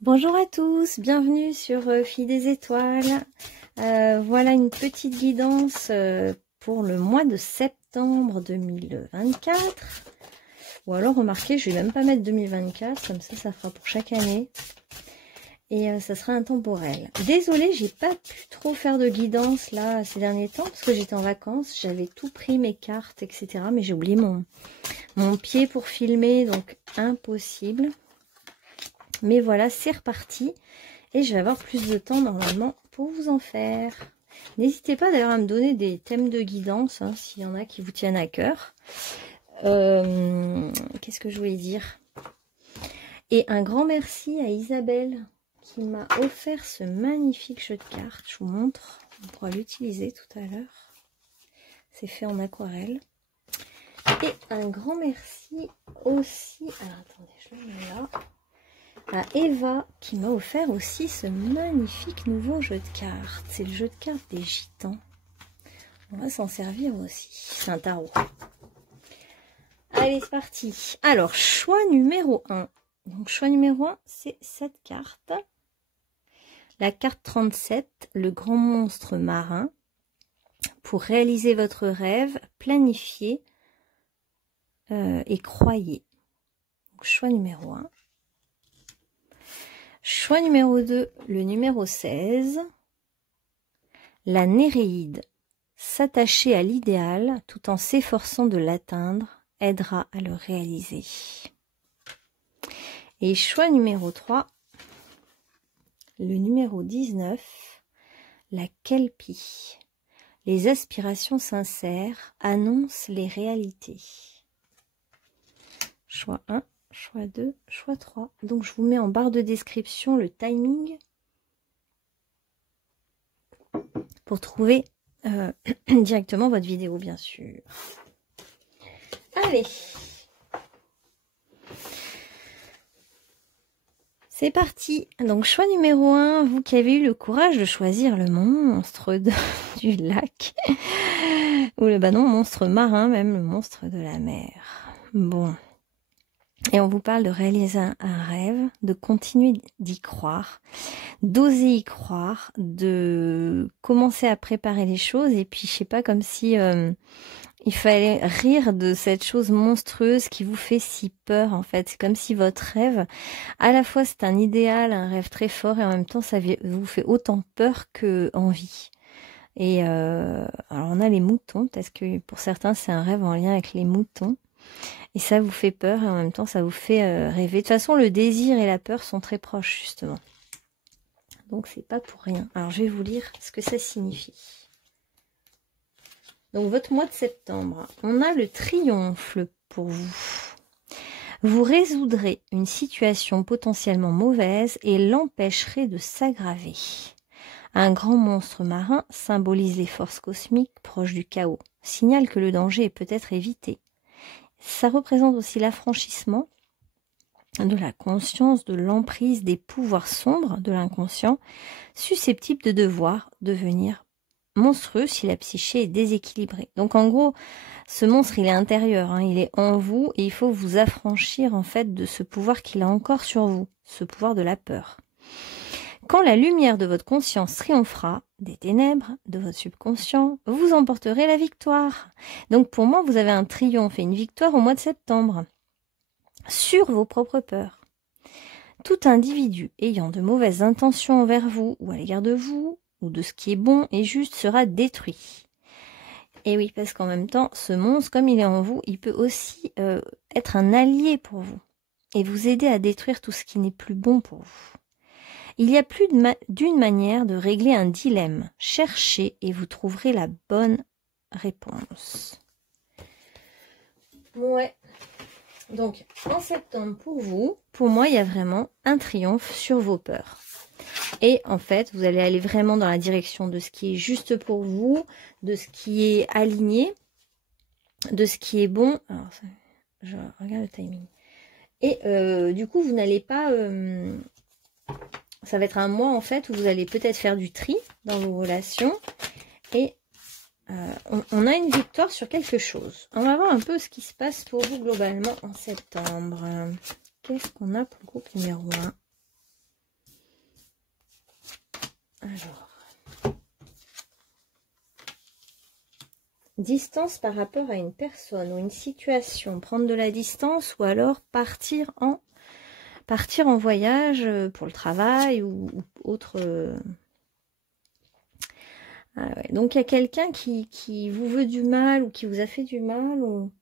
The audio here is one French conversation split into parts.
Bonjour à tous, bienvenue sur Filles des Étoiles. Voilà une petite guidance pour le mois de septembre 2024. Ou alors remarquez, je vais même pas mettre 2024, comme ça fera pour chaque année. Et ça sera intemporel. Désolée, j'ai pas pu trop faire de guidance là ces derniers temps parce que j'étais en vacances, j'avais tout pris, mes cartes, etc. Mais j'ai oublié mon pied pour filmer, donc impossible. Mais voilà, c'est reparti. Et je vais avoir plus de temps normalement pour vous en faire. N'hésitez pas d'ailleurs à me donner des thèmes de guidance, hein, s'il y en a qui vous tiennent à cœur. Qu'est-ce que je voulais dire? Et un grand merci à Isabelle qui m'a offert ce magnifique jeu de cartes. Je vous montre, on pourra l'utiliser tout à l'heure. C'est fait en aquarelle. Et un grand merci aussi... Alors attendez, je le mets là. À Eva qui m'a offert aussi ce magnifique nouveau jeu de cartes. C'est le jeu de cartes des gitans. On va s'en servir aussi. C'est un tarot. Allez, c'est parti. Alors, choix numéro 1. Donc, choix numéro 1, c'est cette carte. La carte 37, le grand monstre marin. Pour réaliser votre rêve, planifiez et croyez. Donc, choix numéro 1. Choix numéro 2, le numéro 16. La Néréide. S'attacher à l'idéal tout en s'efforçant de l'atteindre aidera à le réaliser. Et choix numéro 3, le numéro 19. La Kelpie. Les aspirations sincères annoncent les réalités. Choix 1. Choix 2, choix 3. Donc, je vous mets en barre de description le timing pour trouver directement votre vidéo, bien sûr. Allez. C'est parti. Donc, choix numéro 1, vous qui avez eu le courage de choisir le monstre du lac. Ou le monstre marin, même le monstre de la mer. Bon. Et on vous parle de réaliser un rêve, de continuer d'y croire, d'oser y croire, de commencer à préparer les choses. Et puis, je sais pas, comme si il fallait rire de cette chose monstrueuse qui vous fait si peur, en fait. C'est comme si votre rêve, à la fois c'est un idéal, un rêve très fort, et en même temps, ça vous fait autant peur que envie. Et alors, on a les moutons, parce que pour certains, c'est un rêve en lien avec les moutons. Et ça vous fait peur et en même temps ça vous fait rêver. De toute façon, le désir et la peur sont très proches justement. Donc c'est pas pour rien. Alors je vais vous lire ce que ça signifie. Donc votre mois de septembre, on a le triomphe pour vous. Vous résoudrez une situation potentiellement mauvaise et l'empêcherez de s'aggraver. Un grand monstre marin symbolise les forces cosmiques proches du chaos, signale que le danger est peut-être évité. Ça représente aussi l'affranchissement de la conscience, de l'emprise des pouvoirs sombres de l'inconscient, susceptibles de devoir devenir monstrueux si la psyché est déséquilibrée. Donc en gros, ce monstre, il est intérieur, hein, il est en vous et il faut vous affranchir en fait de ce pouvoir qu'il a encore sur vous, ce pouvoir de la peur. Quand la lumière de votre conscience triomphera des ténèbres de votre subconscient, vous emporterez la victoire. Donc pour moi, vous avez un triomphe et une victoire au mois de septembre sur vos propres peurs. Tout individu ayant de mauvaises intentions envers vous ou à l'égard de vous, ou de ce qui est bon et juste, sera détruit. Et oui, parce qu'en même temps, ce monstre, comme il est en vous, il peut aussi être un allié pour vous et vous aider à détruire tout ce qui n'est plus bon pour vous. Il y a plus d'une manière de régler un dilemme. Cherchez et vous trouverez la bonne réponse. Ouais. Donc, en septembre, pour vous, pour moi, il y a vraiment un triomphe sur vos peurs. Et en fait, vous allez aller vraiment dans la direction de ce qui est juste pour vous, de ce qui est aligné, de ce qui est bon. Alors, je regarde le timing. Et du coup, vous n'allez pas... ça va être un mois en fait où vous allez peut-être faire du tri dans vos relations et on a une victoire sur quelque chose. On va voir un peu ce qui se passe pour vous globalement en septembre. Qu'est-ce qu'on a pour le groupe numéro 1? Distance par rapport à une personne ou une situation. Prendre de la distance ou alors partir en voyage pour le travail ou autre. Ah ouais. Donc il y a quelqu'un qui vous veut du mal ou qui vous a fait du mal ou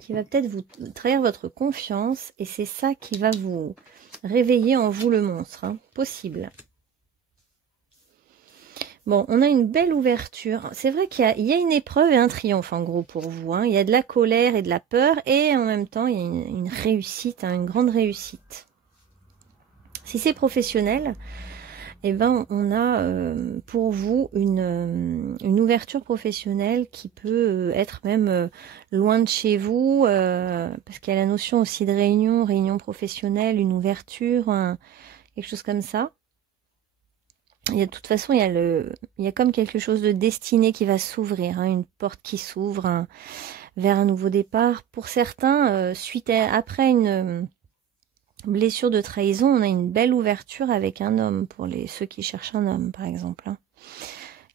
qui va peut-être vous trahir votre confiance et c'est ça qui va vous réveiller en vous le monstre. Hein. Possible. Bon, on a une belle ouverture. C'est vrai qu'il y a une épreuve et un triomphe en gros pour vous. Hein. Il y a de la colère et de la peur et en même temps, il y a une réussite, hein, une grande réussite. Si c'est professionnel, eh ben, on a pour vous une ouverture professionnelle qui peut être même loin de chez vous, parce qu'il y a la notion aussi de réunion professionnelle, une ouverture, quelque chose comme ça. Il y a de toute façon, il y a comme quelque chose de destiné qui va s'ouvrir, hein, une porte qui s'ouvre vers un nouveau départ. Pour certains, après une blessure de trahison, on a une belle ouverture avec un homme, pour ceux qui cherchent un homme, par exemple. Hein.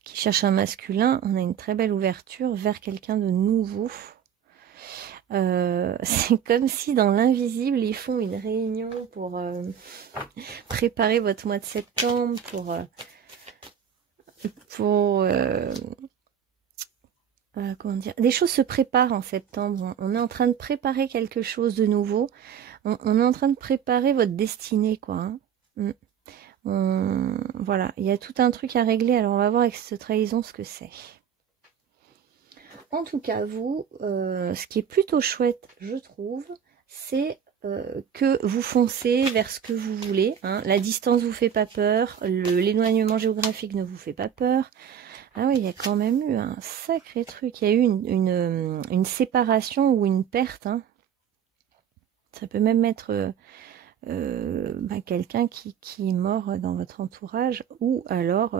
Qui cherchent un masculin, on a une très belle ouverture vers quelqu'un de nouveau. C'est comme si dans l'invisible, ils font une réunion pour préparer votre mois de septembre, comment dire, des choses se préparent en septembre. On est en train de préparer quelque chose de nouveau. On est en train de préparer votre destinée, quoi. Hein. Voilà, il y a tout un truc à régler. Alors, on va voir avec cette trahison ce que c'est. En tout cas, vous, ce qui est plutôt chouette, je trouve, c'est que vous foncez vers ce que vous voulez. Hein. La distance vous fait pas peur, l'éloignement géographique ne vous fait pas peur. Ah oui, il y a quand même eu un sacré truc. Il y a eu une séparation ou une perte. Hein. Ça peut même être quelqu'un qui est mort dans votre entourage ou alors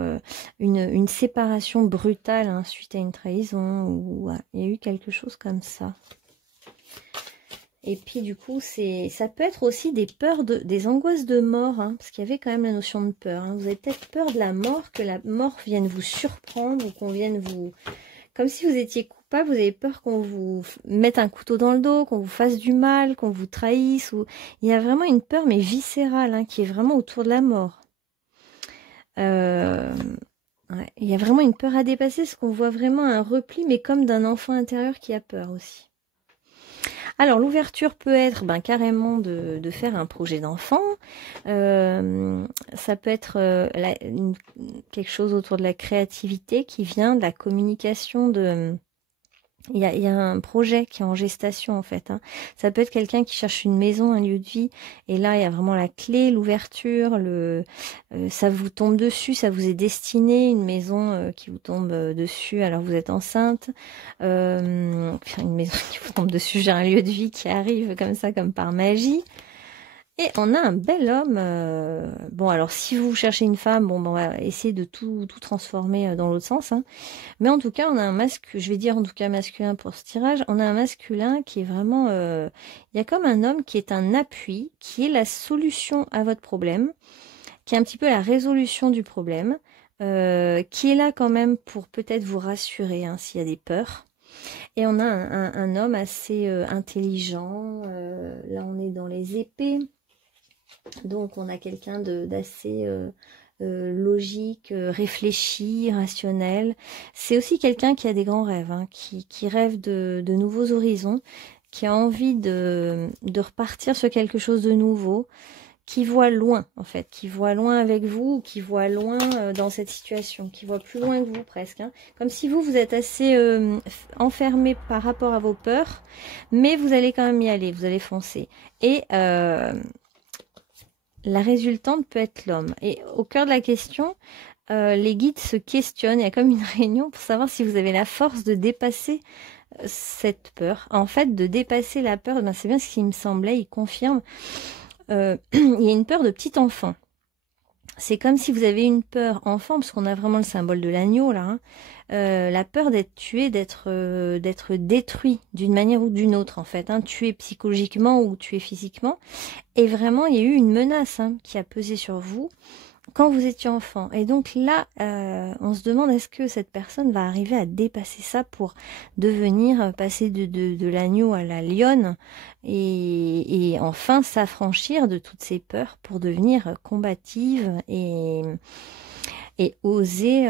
une séparation brutale hein, suite à une trahison ou il y a eu quelque chose comme ça. Et puis du coup, ça peut être aussi des peurs, des angoisses de mort, hein, parce qu'il y avait quand même la notion de peur. Hein. Vous avez peut-être peur de la mort, que la mort vienne vous surprendre ou qu'on vienne vous... Comme si vous étiez coupable, vous avez peur qu'on vous mette un couteau dans le dos, qu'on vous fasse du mal, qu'on vous trahisse. Ou... Il y a vraiment une peur, mais viscérale, hein, qui est vraiment autour de la mort. Ouais, il y a vraiment une peur à dépasser, parce qu'on voit vraiment un repli, mais comme d'un enfant intérieur qui a peur aussi. Alors, l'ouverture peut être carrément de faire un projet d'enfant. Ça peut être quelque chose autour de la créativité qui vient de la communication Il y a un projet qui est en gestation en fait. Hein. Ça peut être quelqu'un qui cherche une maison, un lieu de vie. Et là, il y a vraiment la clé, l'ouverture. Ça vous tombe dessus, ça vous est destiné. Une maison qui vous tombe dessus alors vous êtes enceinte. Une maison qui vous tombe dessus, j'ai un lieu de vie qui arrive comme ça, comme par magie. Et on a un bel homme. Bon, alors si vous cherchez une femme, on va essayer de tout transformer dans l'autre sens. Hein. Mais en tout cas, on a un masculin, je vais dire en tout cas masculin pour ce tirage, on a un masculin qui est vraiment... il y a comme un homme qui est un appui, qui est la solution à votre problème, qui est un petit peu la résolution du problème, qui est là quand même pour peut-être vous rassurer hein, s'il y a des peurs. Et on a un homme assez intelligent. Là, on est dans les épées. Donc, on a quelqu'un d'assez logique, réfléchi, rationnel. C'est aussi quelqu'un qui a des grands rêves, hein, qui rêve de nouveaux horizons, qui a envie de repartir sur quelque chose de nouveau, qui voit loin, en fait, qui voit loin avec vous, qui voit loin dans cette situation, qui voit plus loin que vous presque. Hein. Comme si vous êtes assez enfermé par rapport à vos peurs, mais vous allez quand même y aller, vous allez foncer. Et la résultante peut être l'homme. Et au cœur de la question, les guides se questionnent. Il y a comme une réunion pour savoir si vous avez la force de dépasser cette peur. En fait, de dépasser la peur, c'est bien ce qui me semblait, il confirme. Il y a une peur de petit enfant. C'est comme si vous avez une peur enfant, parce qu'on a vraiment le symbole de l'agneau là. Hein. La peur d'être tué, d'être détruit d'une manière ou d'une autre en fait. Hein, tué psychologiquement ou tué physiquement. Et vraiment, il y a eu une menace hein, qui a pesé sur vous. quand vous étiez enfant. Et donc là, on se demande est-ce que cette personne va arriver à dépasser ça pour devenir, passer de l'agneau à la lionne et enfin s'affranchir de toutes ces peurs pour devenir combative et oser,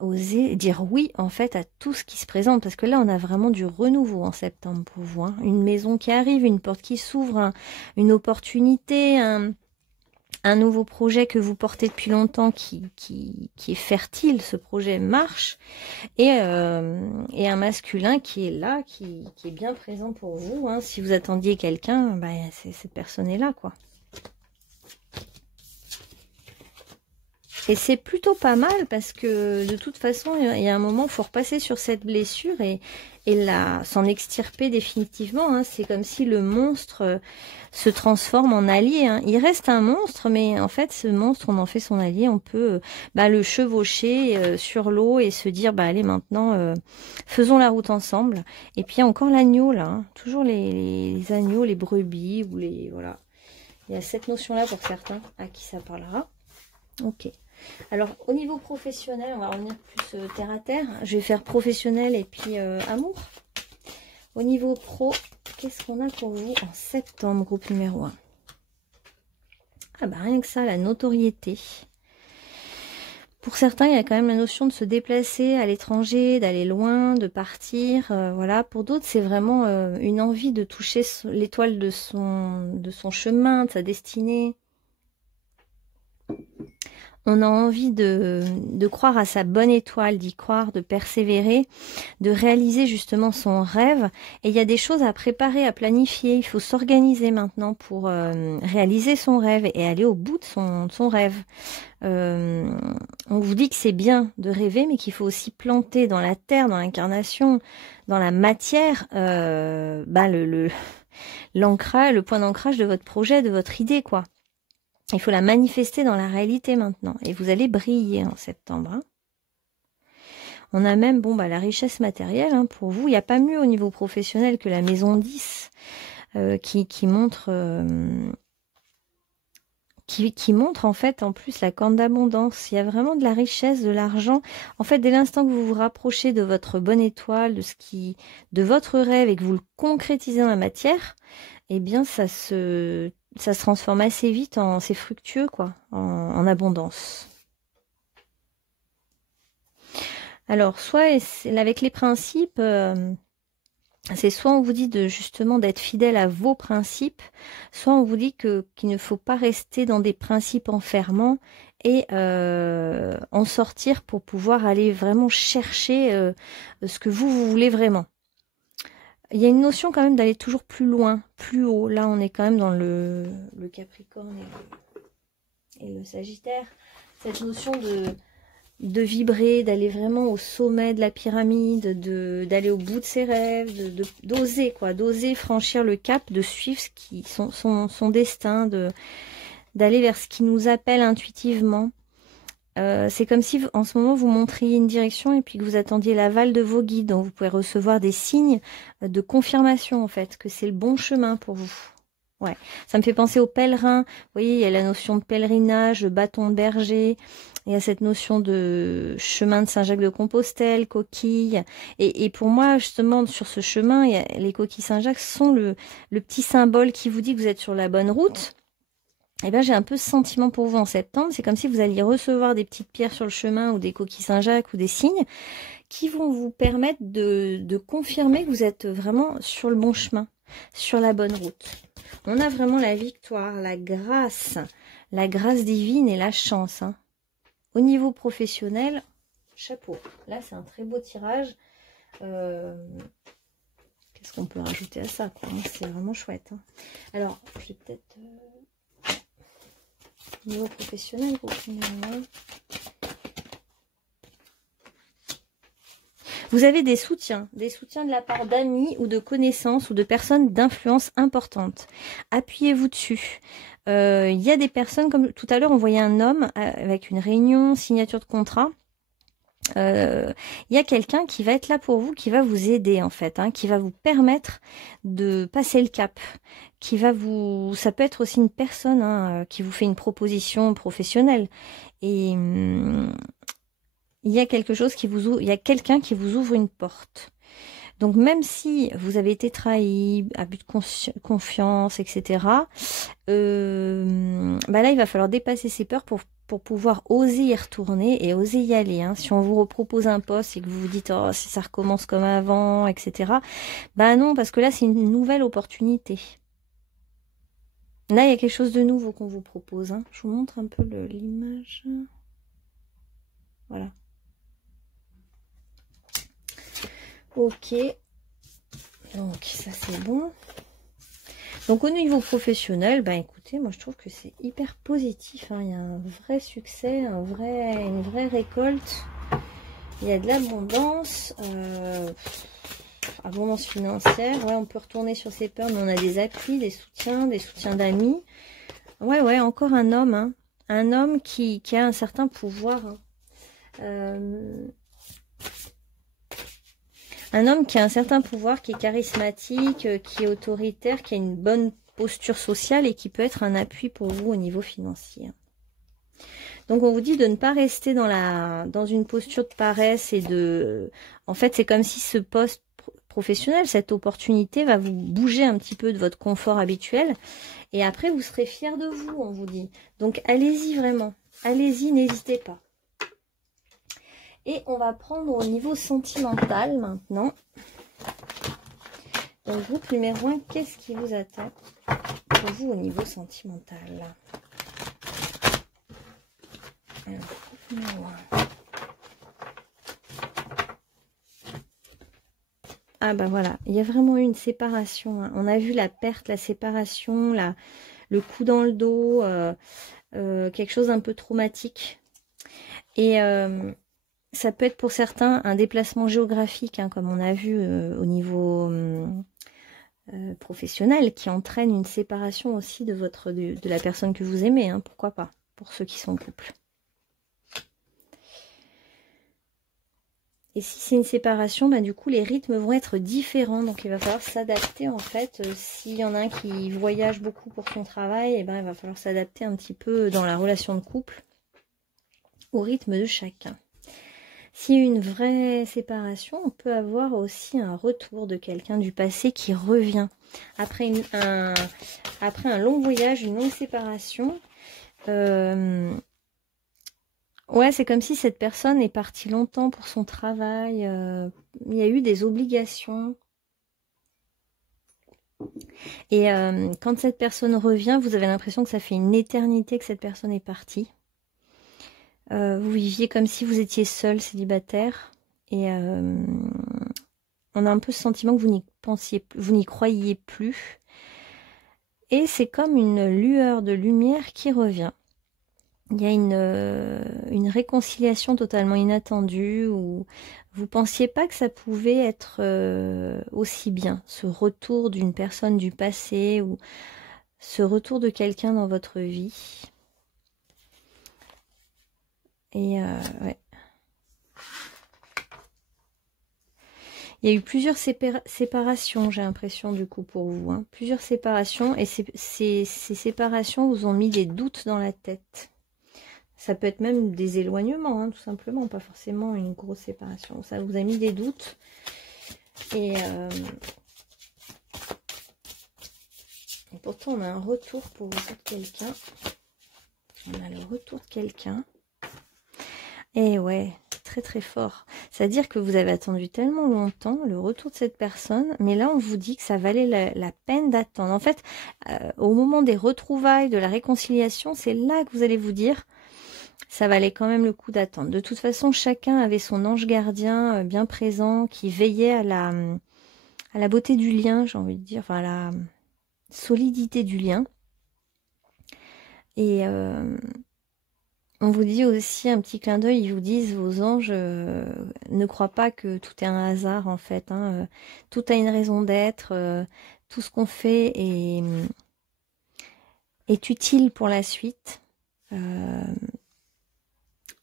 oser dire oui en fait à tout ce qui se présente. Parce que là, on a vraiment du renouveau en septembre pour vous. Hein. Une maison qui arrive, une porte qui s'ouvre, une opportunité, un nouveau projet que vous portez depuis longtemps qui est fertile, ce projet marche, et un masculin qui est là, qui est bien présent pour vous. Hein. Si vous attendiez quelqu'un, cette personne est là, quoi. Et c'est plutôt pas mal parce que de toute façon, il y a un moment, il faut repasser sur cette blessure et s'en extirper définitivement. Hein. C'est comme si le monstre se transforme en allié. Hein. Il reste un monstre, mais en fait, ce monstre, on en fait son allié. On peut le chevaucher sur l'eau et se dire, allez, maintenant, faisons la route ensemble. Et puis, il y a encore l'agneau, là. Hein. Toujours les agneaux, les brebis, ou les... Voilà. Il y a cette notion-là pour certains à qui ça parlera. Ok. Alors, au niveau professionnel, on va revenir plus terre à terre. Je vais faire professionnel et puis amour. Au niveau pro, qu'est-ce qu'on a pour vous en septembre, groupe numéro 1? Ah rien que ça, la notoriété. Pour certains, il y a quand même la notion de se déplacer à l'étranger, d'aller loin, de partir. Voilà. Pour d'autres, c'est vraiment une envie de toucher l'étoile de son chemin, de sa destinée. On a envie de croire à sa bonne étoile, d'y croire, de persévérer, de réaliser justement son rêve. Et il y a des choses à préparer, à planifier. Il faut s'organiser maintenant pour réaliser son rêve et aller au bout de son rêve. On vous dit que c'est bien de rêver, mais qu'il faut aussi planter dans la terre, dans l'incarnation, dans la matière, l'ancrage, le point d'ancrage de votre projet, de votre idée, quoi. Il faut la manifester dans la réalité maintenant. Et vous allez briller en septembre. Hein. On a même la richesse matérielle. Hein, pour vous, il n'y a pas mieux au niveau professionnel que la maison 10 qui montre en fait en plus la corne d'abondance. Il y a vraiment de la richesse, de l'argent. En fait, dès l'instant que vous vous rapprochez de votre bonne étoile, de votre rêve et que vous le concrétisez dans la matière, eh bien ça se transforme assez vite c'est fructueux, quoi, en abondance. Alors, soit avec les principes, c'est soit on vous dit justement d'être fidèle à vos principes, soit on vous dit qu'il ne faut pas rester dans des principes enfermants et en sortir pour pouvoir aller vraiment chercher ce que vous voulez vraiment. Il y a une notion quand même d'aller toujours plus loin, plus haut. Là, on est quand même dans le Capricorne et le Sagittaire. Cette notion de vibrer, d'aller vraiment au sommet de la pyramide, d'aller au bout de ses rêves, d'oser, quoi, d'oser franchir le cap, de suivre son destin, d'aller vers ce qui nous appelle intuitivement. C'est comme si en ce moment vous montriez une direction et puis que vous attendiez l'aval de vos guides. Donc vous pouvez recevoir des signes de confirmation en fait, que c'est le bon chemin pour vous. Ouais, ça me fait penser aux pèlerins. Vous voyez, il y a la notion de pèlerinage, de bâton de berger. Il y a cette notion de chemin de Saint-Jacques-de-Compostelle, coquilles. Et pour moi, justement, sur ce chemin, les coquilles Saint-Jacques sont le petit symbole qui vous dit que vous êtes sur la bonne route. Eh bien, j'ai un peu ce sentiment pour vous en septembre. C'est comme si vous alliez recevoir des petites pierres sur le chemin ou des coquilles Saint-Jacques ou des signes qui vont vous permettre de confirmer que vous êtes vraiment sur le bon chemin, sur la bonne route. On a vraiment la victoire, la grâce divine et la chance. Hein. Au niveau professionnel, chapeau. Là, c'est un très beau tirage. Qu'est-ce qu'on peut rajouter à ça, quoi, hein. C'est vraiment chouette. Hein. Alors, je vais peut-être... niveau professionnel, vous avez des soutiens de la part d'amis ou de connaissances ou de personnes d'influence importante. Appuyez-vous dessus. Il y a des personnes, comme tout à l'heure, on voyait un homme avec une réunion, signature de contrat. Il y a quelqu'un qui va être là pour vous, qui va vous aider en fait, hein, qui va vous permettre de passer le cap, qui va vous... Ça peut être aussi une personne hein, qui vous fait une proposition professionnelle. Et il y a quelque chose qui vous ouvre, il y a quelqu'un qui vous ouvre une porte. Donc même si vous avez été trahi, abus de confiance, etc., bah là il va falloir dépasser ses peurs pour pouvoir oser y retourner et oser y aller. Hein. Si on vous repropose un poste et que vous vous dites oh si ça recommence comme avant, etc. Bah non, parce que là c'est une nouvelle opportunité. Là il y a quelque chose de nouveau qu'on vous propose. Hein. Je vous montre un peu l'image. Voilà. Ok, donc ça c'est bon. Donc au niveau professionnel, ben écoutez, moi je trouve que c'est hyper positif. Hein. Il y a un vrai succès, une vraie récolte. Il y a de l'abondance, abondance financière. Ouais, on peut retourner sur ses peurs, mais on a des appuis, des soutiens d'amis. Ouais, encore un homme, hein. Un homme qui a un certain pouvoir. Hein. Un homme qui a un certain pouvoir, qui est charismatique, qui est autoritaire, qui a une bonne posture sociale et qui peut être un appui pour vous au niveau financier. Donc on vous dit de ne pas rester dans une posture de paresse et de... En fait, c'est comme si ce poste professionnel, cette opportunité va vous bouger un petit peu de votre confort habituel et après vous serez fiers de vous, on vous dit. Donc allez-y vraiment, allez-y, n'hésitez pas. Et on va prendre au niveau sentimental maintenant. Donc, groupe numéro 1, qu'est-ce qui vous attend pour vous au niveau sentimental? Alors, groupe numéro 1. Ah bah voilà, il y a vraiment eu une séparation. Hein. On a vu la perte, la séparation, le coup dans le dos, quelque chose un peu traumatique. Et... ça peut être pour certains un déplacement géographique, hein, comme on a vu au niveau professionnel, qui entraîne une séparation aussi de la personne que vous aimez. Hein, pourquoi pas, pour ceux qui sont en couple. Et si c'est une séparation, bah, du coup, les rythmes vont être différents. Donc, il va falloir s'adapter, en fait. S'il y en a un qui voyage beaucoup pour son travail, eh ben, il va falloir s'adapter un petit peu dans la relation de couple au rythme de chacun. S'il y a une vraie séparation, on peut avoir aussi un retour de quelqu'un du passé qui revient. Après un long voyage, une longue séparation, ouais, c'est comme si cette personne est partie longtemps pour son travail. Il y a eu des obligations. Et quand cette personne revient, vous avez l'impression que ça fait une éternité que cette personne est partie. Vous viviez comme si vous étiez seul, célibataire. Et on a un peu ce sentiment que vous n'y croyiez plus. Et c'est comme une lueur de lumière qui revient. Il y a une réconciliation totalement inattendue où vous pensiez pas que ça pouvait être aussi bien. Ce retour d'une personne du passé ou ce retour de quelqu'un dans votre vie. Et ouais. Il y a eu plusieurs séparations, j'ai l'impression, du coup, pour vous. Hein. Plusieurs séparations. Et ces séparations vous ont mis des doutes dans la tête. Ça peut être même des éloignements, hein, tout simplement. Pas forcément une grosse séparation. Ça vous a mis des doutes. Et pourtant, on a un retour pour quelqu'un. On a le retour de quelqu'un. Et ouais, très très fort. C'est-à-dire que vous avez attendu tellement longtemps le retour de cette personne, mais là on vous dit que ça valait la peine d'attendre. En fait, au moment des retrouvailles, de la réconciliation, c'est là que vous allez vous dire, ça valait quand même le coup d'attendre. De toute façon, chacun avait son ange gardien bien présent, qui veillait à la beauté du lien, j'ai envie de dire, enfin à la solidité du lien. Et... on vous dit aussi un petit clin d'œil, ils vous disent, vos anges, ne croient pas que tout est un hasard en fait. Hein, tout a une raison d'être, tout ce qu'on fait est utile pour la suite.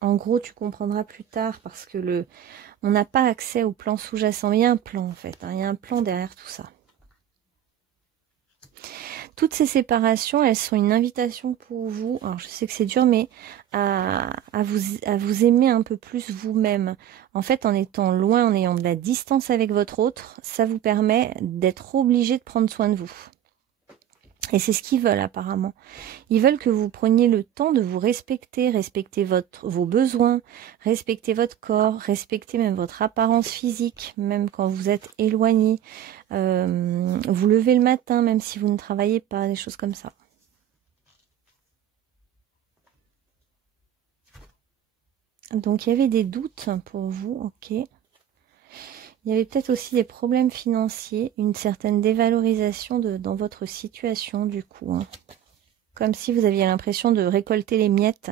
En gros, tu comprendras plus tard parce que on n'a pas accès au plan sous-jacent. Il y a un plan en fait, hein, il y a un plan derrière tout ça. Toutes ces séparations, elles sont une invitation pour vous. Alors, je sais que c'est dur, mais à vous aimer un peu plus vous-même. En fait, en étant loin, en ayant de la distance avec votre autre, ça vous permet d'être obligé de prendre soin de vous. Et c'est ce qu'ils veulent apparemment. Ils veulent que vous preniez le temps de vous respecter, respecter vos besoins, respecter votre corps, respecter même votre apparence physique, même quand vous êtes éloigné. Vous levez le matin, même si vous ne travaillez pas, des choses comme ça. Donc il y avait des doutes pour vous, ok. Il y avait peut-être aussi des problèmes financiers, une certaine dévalorisation dans votre situation du coup. Hein. Comme si vous aviez l'impression de récolter les miettes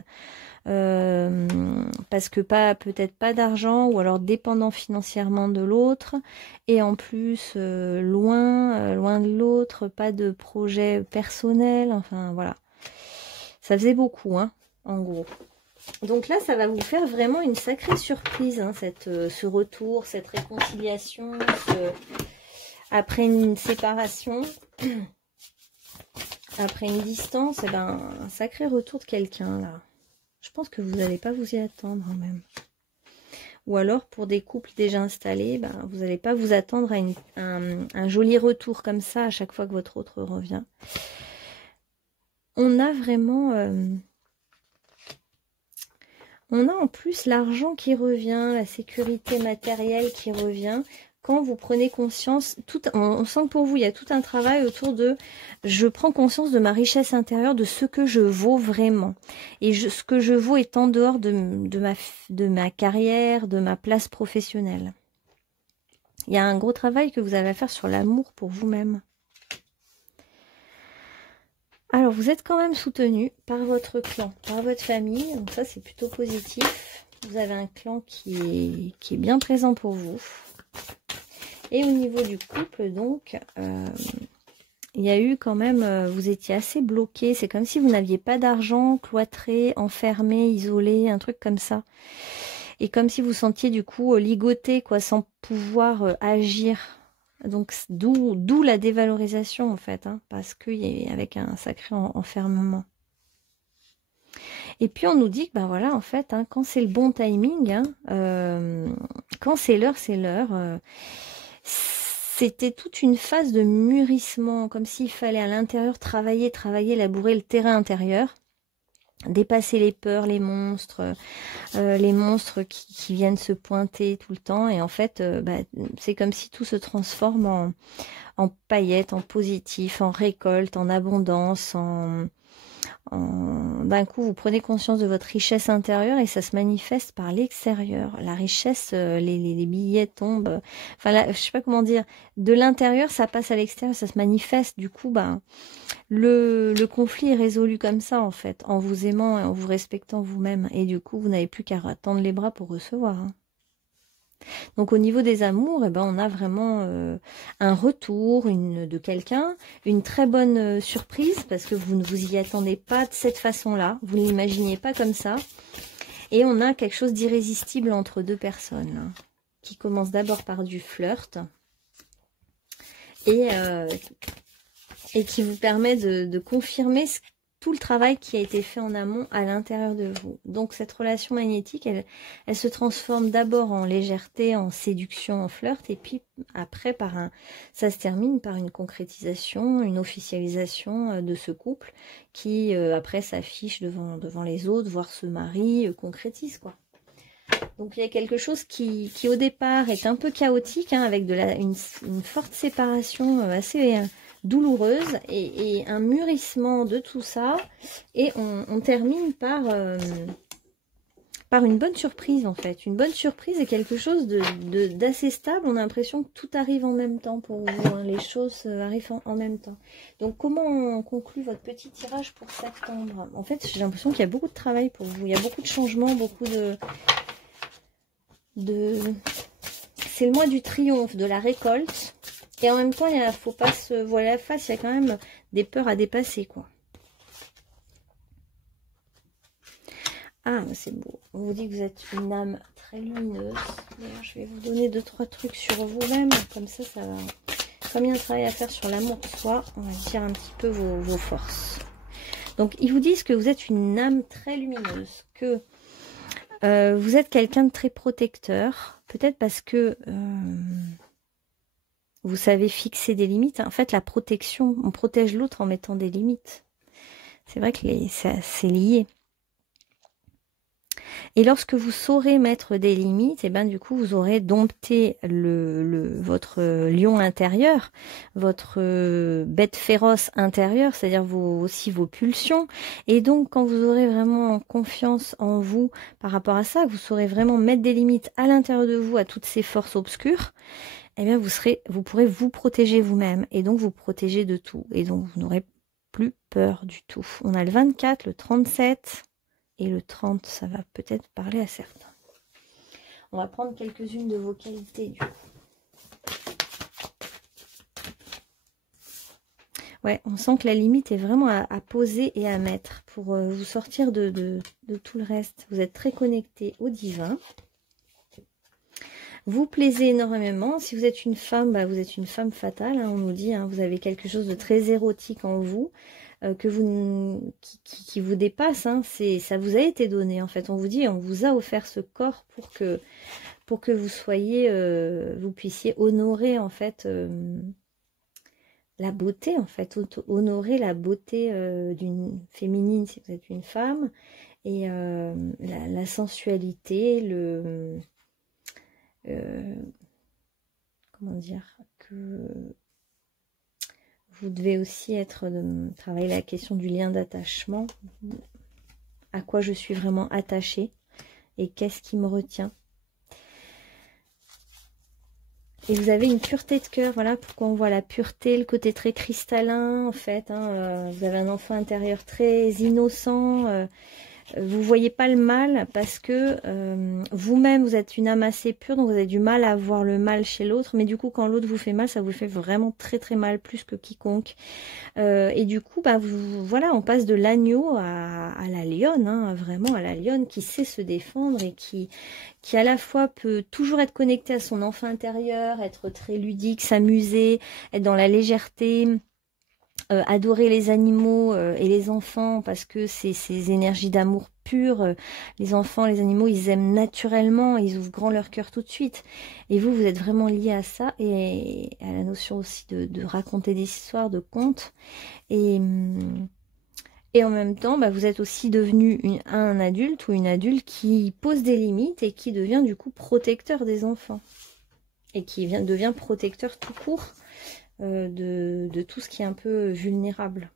parce que peut-être pas d'argent ou alors dépendant financièrement de l'autre et en plus loin de l'autre, pas de projet personnel, enfin voilà. Ça faisait beaucoup, hein, en gros. Donc là, ça va vous faire vraiment une sacrée surprise, hein, ce retour, cette réconciliation, après une séparation, après une distance, eh ben, un sacré retour de quelqu'un, là. Je pense que vous n'allez pas vous y attendre, hein, même. Ou alors, pour des couples déjà installés, ben, vous n'allez pas vous attendre à un joli retour comme ça à chaque fois que votre autre revient. On a vraiment... on a en plus l'argent qui revient, la sécurité matérielle qui revient. Quand vous prenez conscience, on sent que pour vous, il y a tout un travail autour de « je prends conscience de ma richesse intérieure, de ce que je vaux vraiment. Et ce que je vaux est en dehors de ma carrière, de ma place professionnelle. » Il y a un gros travail que vous avez à faire sur l'amour pour vous-même. Alors, vous êtes quand même soutenu par votre clan, par votre famille. Donc ça, c'est plutôt positif. Vous avez un clan qui est bien présent pour vous. Et au niveau du couple, donc, il y a eu quand même... vous étiez assez bloqué. C'est comme si vous n'aviez pas d'argent, cloîtré, enfermé, isolé, un truc comme ça. Et comme si vous sentiez du coup ligoté, quoi, sans pouvoir agir. Donc d'où la dévalorisation en fait, hein, parce qu'il y a avec un sacré enfermement. Et puis on nous dit que ben voilà en fait, hein, quand c'est le bon timing, hein, quand c'est l'heure, c'est l'heure. C'était toute une phase de mûrissement, comme s'il fallait à l'intérieur travailler, labourer le terrain intérieur. Dépasser les peurs, les monstres qui viennent se pointer tout le temps. Et en fait, c'est comme si tout se transforme en paillettes, en positif, en récolte, en abondance, d'un coup, vous prenez conscience de votre richesse intérieure et ça se manifeste par l'extérieur. La richesse, les billets tombent. Enfin, là, je sais pas comment dire. De l'intérieur, ça passe à l'extérieur, ça se manifeste. Du coup, le conflit est résolu comme ça, en fait, en vous aimant et en vous respectant vous-même. Et du coup, vous n'avez plus qu'à tendre les bras pour recevoir. Hein. Donc au niveau des amours, eh ben, on a vraiment un retour de quelqu'un, une très bonne surprise parce que vous ne vous y attendez pas de cette façon-là, vous ne l'imaginiez pas comme ça. Et on a quelque chose d'irrésistible entre deux personnes hein, qui commence d'abord par du flirt et qui vous permet de confirmer tout le travail qui a été fait en amont à l'intérieur de vous. Donc cette relation magnétique, elle se transforme d'abord en légèreté, en séduction, en flirt, et puis après, ça se termine par une concrétisation, une officialisation de ce couple qui après s'affiche devant les autres, voire se marie, concrétise quoi. Donc il y a quelque chose qui au départ est un peu chaotique, hein, avec une forte séparation assez... douloureuse et un mûrissement de tout ça et on termine par une bonne surprise en fait, une bonne surprise et quelque chose d'assez stable. On a l'impression que tout arrive en même temps pour vous, hein. Les choses arrivent en même temps. Donc comment on conclut votre petit tirage pour septembre? En fait j'ai l'impression qu'il y a beaucoup de travail pour vous, il y a beaucoup de changements, beaucoup c'est le mois du triomphe, de la récolte. Et en même temps, il ne faut pas se voiler la face, il y a quand même des peurs à dépasser, quoi. Ah, c'est beau. On vous dit que vous êtes une âme très lumineuse. D'ailleurs, je vais vous donner 2-3 trucs sur vous-même. Comme ça va... Comme il y a un travail à faire sur l'amour de soi, on va dire un petit peu vos forces. Donc, ils vous disent que vous êtes une âme très lumineuse, que vous êtes quelqu'un de très protecteur. Peut-être parce que vous savez fixer des limites. En fait, la protection, on protège l'autre en mettant des limites. C'est vrai que c'est lié. Et lorsque vous saurez mettre des limites, et ben du coup vous aurez dompté votre lion intérieur, votre bête féroce intérieure, c'est-à-dire aussi vos pulsions. Et donc quand vous aurez vraiment confiance en vous par rapport à ça, que vous saurez vraiment mettre des limites à l'intérieur de vous à toutes ces forces obscures, eh bien vous pourrez vous protéger vous-même et donc vous protéger de tout. Et donc vous n'aurez plus peur du tout. On a le 24, le 37... Et le 30, ça va peut-être parler à certains. On va prendre quelques-unes de vos qualités du coup. Ouais, on sent que la limite est vraiment à poser et à mettre pour vous sortir de tout le reste. Vous êtes très connecté au divin. Vous plaisez énormément. Si vous êtes une femme, bah, vous êtes une femme fatale, hein, on nous dit. Hein, vous avez quelque chose de très érotique en vous. Qui vous dépasse, hein, ça vous a été donné en fait. On vous dit, on vous a offert ce corps pour que vous soyez, vous puissiez honorer en fait la beauté en fait, honorer la beauté d'une féminine si vous êtes une femme et la sensualité, comment dire que vous devez aussi travailler la question du lien d'attachement. À quoi je suis vraiment attachée et qu'est-ce qui me retient. Et vous avez une pureté de cœur. Voilà pourquoi on voit la pureté, le côté très cristallin en fait. Hein, vous avez un enfant intérieur très innocent. Vous voyez pas le mal parce que vous-même vous êtes une âme assez pure, donc vous avez du mal à voir le mal chez l'autre, mais du coup quand l'autre vous fait mal, ça vous fait vraiment très très mal, plus que quiconque. Et du coup bah voilà, on passe de l'agneau à la lionne, hein, vraiment à la lionne qui sait se défendre et qui à la fois peut toujours être connecté à son enfant intérieur, être très ludique, s'amuser, être dans la légèreté. Adorer les animaux et les enfants parce que c'est ces énergies d'amour pur. Les enfants, les animaux, ils aiment naturellement, ils ouvrent grand leur cœur tout de suite. Et vous êtes vraiment lié à ça et à la notion aussi de raconter des histoires, de contes. Et en même temps, bah, vous êtes aussi devenu un adulte ou une adulte qui pose des limites et qui devient du coup protecteur des enfants. Et qui devient protecteur tout court. De tout ce qui est un peu vulnérable.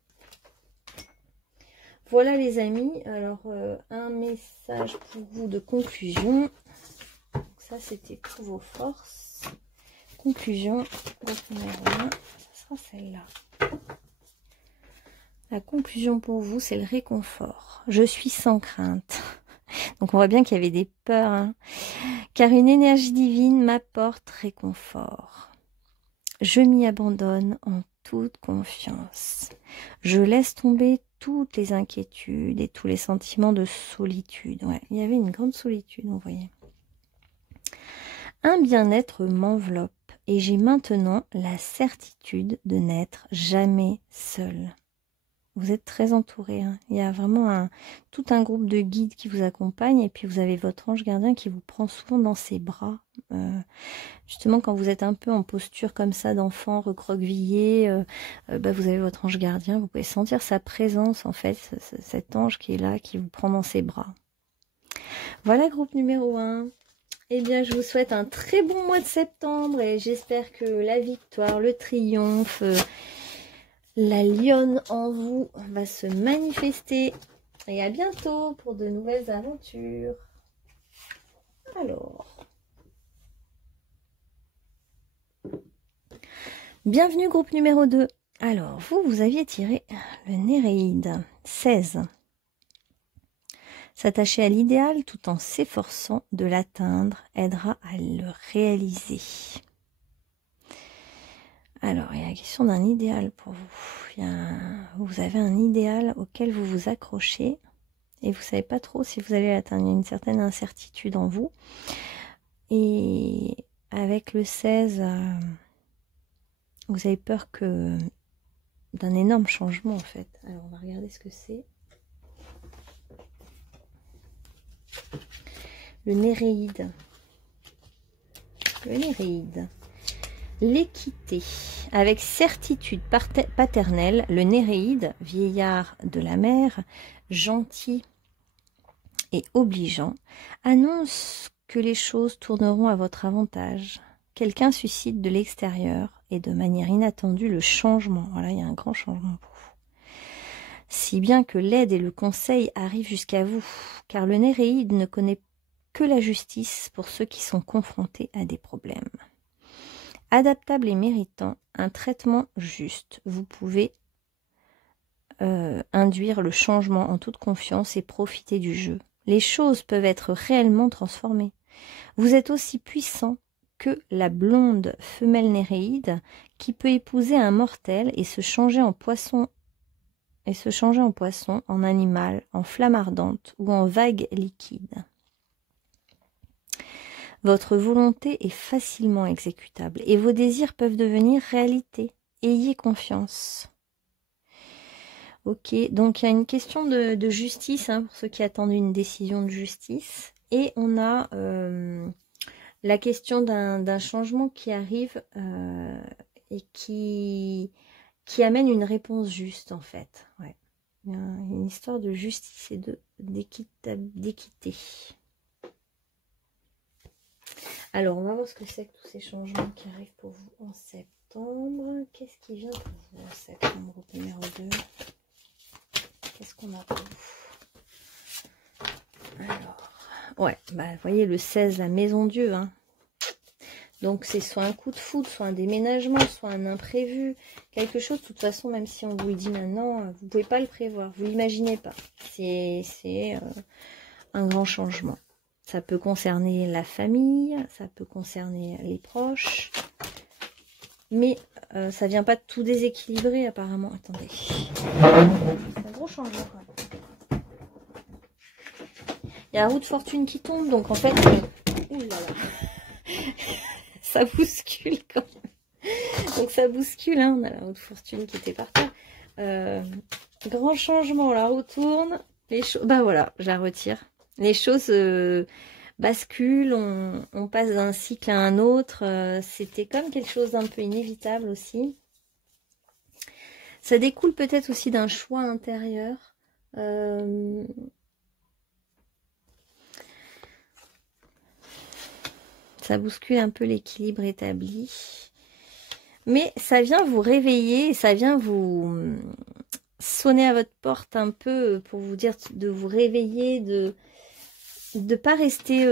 Voilà les amis, alors un message pour vous de conclusion. Donc, ça c'était pour vos forces. Conclusion, groupe numéro 1, ça sera celle-là. La conclusion pour vous, c'est le réconfort. Je suis sans crainte. Donc on voit bien qu'il y avait des peurs, hein. Car une énergie divine m'apporte réconfort. Je m'y abandonne en toute confiance. Je laisse tomber toutes les inquiétudes et tous les sentiments de solitude. Ouais, il y avait une grande solitude, vous voyez. Un bien-être m'enveloppe et j'ai maintenant la certitude de n'être jamais seule. Vous êtes très entouré, hein. Il y a vraiment tout un groupe de guides qui vous accompagnent et puis vous avez votre ange gardien qui vous prend souvent dans ses bras. Justement, quand vous êtes un peu en posture comme ça d'enfant recroquevillé, bah, vous avez votre ange gardien. Vous pouvez sentir sa présence en fait, cet ange qui est là, qui vous prend dans ses bras. Voilà, groupe numéro 1. Eh bien, je vous souhaite un très bon mois de septembre et j'espère que la victoire, le triomphe... la lionne en vous va se manifester. Et à bientôt pour de nouvelles aventures. Alors. Bienvenue groupe numéro 2. Alors, vous aviez tiré le Néréide. 16. S'attacher à l'idéal tout en s'efforçant de l'atteindre aidera à le réaliser. Alors, il y a la question d'un idéal pour vous. Vous avez un idéal auquel vous vous accrochez et vous ne savez pas trop si vous allez l'atteindre. Il y a une certaine incertitude en vous. Et avec le 16, vous avez peur d'un énorme changement en fait. Alors on va regarder ce que c'est. Le Néréide. Le Néréide. L'équité. Avec certitude paternelle, le Néréide, vieillard de la mer, gentil et obligeant, annonce que les choses tourneront à votre avantage. Quelqu'un suscite de l'extérieur et de manière inattendue le changement. Voilà, il y a un grand changement pour vous. Si bien que l'aide et le conseil arrivent jusqu'à vous, car le Néréide ne connaît que la justice pour ceux qui sont confrontés à des problèmes. Adaptable et méritant un traitement juste, vous pouvez induire le changement en toute confiance et profiter du jeu. Les choses peuvent être réellement transformées. Vous êtes aussi puissant que la blonde femelle Néréide qui peut épouser un mortel et se changer en poisson, en animal, en flamme ardente ou en vague liquide. Votre volonté est facilement exécutable et vos désirs peuvent devenir réalité. Ayez confiance. Ok, donc il y a une question de justice hein, pour ceux qui attendent une décision de justice. Et on a la question d'un changement qui arrive et qui amène une réponse juste en fait. Ouais. Il y a une histoire de justice et d'équité. Alors, on va voir ce que c'est que tous ces changements qui arrivent pour vous en septembre. Qu'est-ce qui vient pour vous en septembre au numéro 2? Qu'est-ce qu'on a pour vous? Alors, ouais, bah, vous voyez le 16, la maison Dieu. Hein. Donc, c'est soit un coup de foudre, soit un déménagement, soit un imprévu. Quelque chose, de toute façon, même si on vous le dit maintenant, vous ne pouvez pas le prévoir. Vous ne l'imaginez pas. C'est un grand changement. Ça peut concerner la famille, ça peut concerner les proches. Mais ça vient pas de tout déséquilibrer apparemment. Attendez. C'est un gros changement quand même. Il y a la roue de fortune qui tombe, donc en fait... oulala, ça bouscule quand même. Donc ça bouscule, hein. On a la roue de fortune qui était par terre. Grand changement, la roue tourne. Les choses... Bah voilà, je la retire. Les choses basculent, on passe d'un cycle à un autre. C'était comme quelque chose d'un peu inévitable aussi. Ça découle peut-être aussi d'un choix intérieur. Ça bouscule un peu l'équilibre établi. Mais ça vient vous réveiller, ça vient vous sonner à votre porte un peu pour vous dire de vous réveiller, de ne pas rester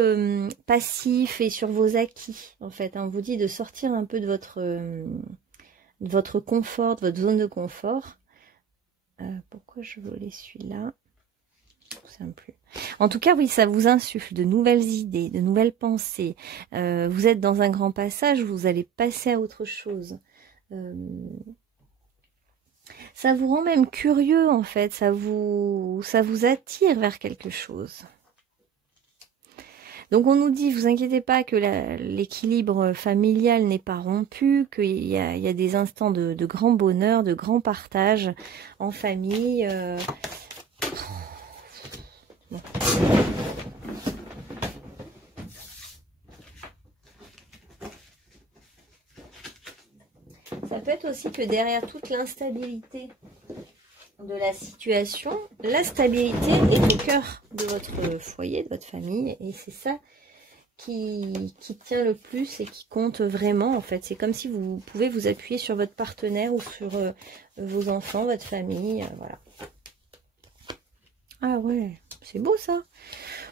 passif et sur vos acquis, en fait. On vous dit de sortir un peu de votre confort, de votre zone de confort. Pourquoi je volais celui-là? Plus. En tout cas, oui, ça vous insuffle de nouvelles idées, de nouvelles pensées. Vous êtes dans un grand passage, vous allez passer à autre chose. Ça vous rend même curieux, en fait. Ça vous attire vers quelque chose. Donc on nous dit, vous inquiétez pas que l'équilibre familial n'est pas rompu, qu'il y a des instants de grand bonheur, de grand partage en famille. Bon. Ça peut être aussi que derrière toute l'instabilité de la situation, la stabilité est au cœur de votre foyer, de votre famille, et c'est ça qui tient le plus et qui compte vraiment en fait. C'est comme si vous pouvez vous appuyer sur votre partenaire ou sur vos enfants, votre famille, voilà. Ah ouais, c'est beau ça.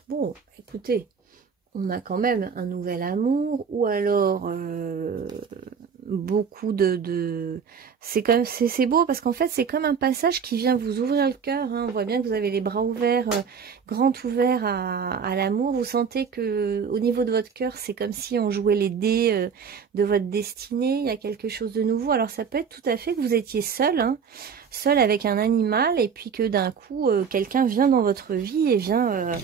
Bon, écoutez, on a quand même un nouvel amour, ou alors beaucoup c'est beau parce qu'en fait c'est comme un passage qui vient vous ouvrir le cœur, hein. On voit bien que vous avez les bras ouverts, grands ouverts à l'amour. Vous sentez que au niveau de votre cœur c'est comme si on jouait les dés de votre destinée. Il y a quelque chose de nouveau. Alors ça peut être tout à fait que vous étiez seul, hein, seul avec un animal, et puis que d'un coup quelqu'un vient dans votre vie et vient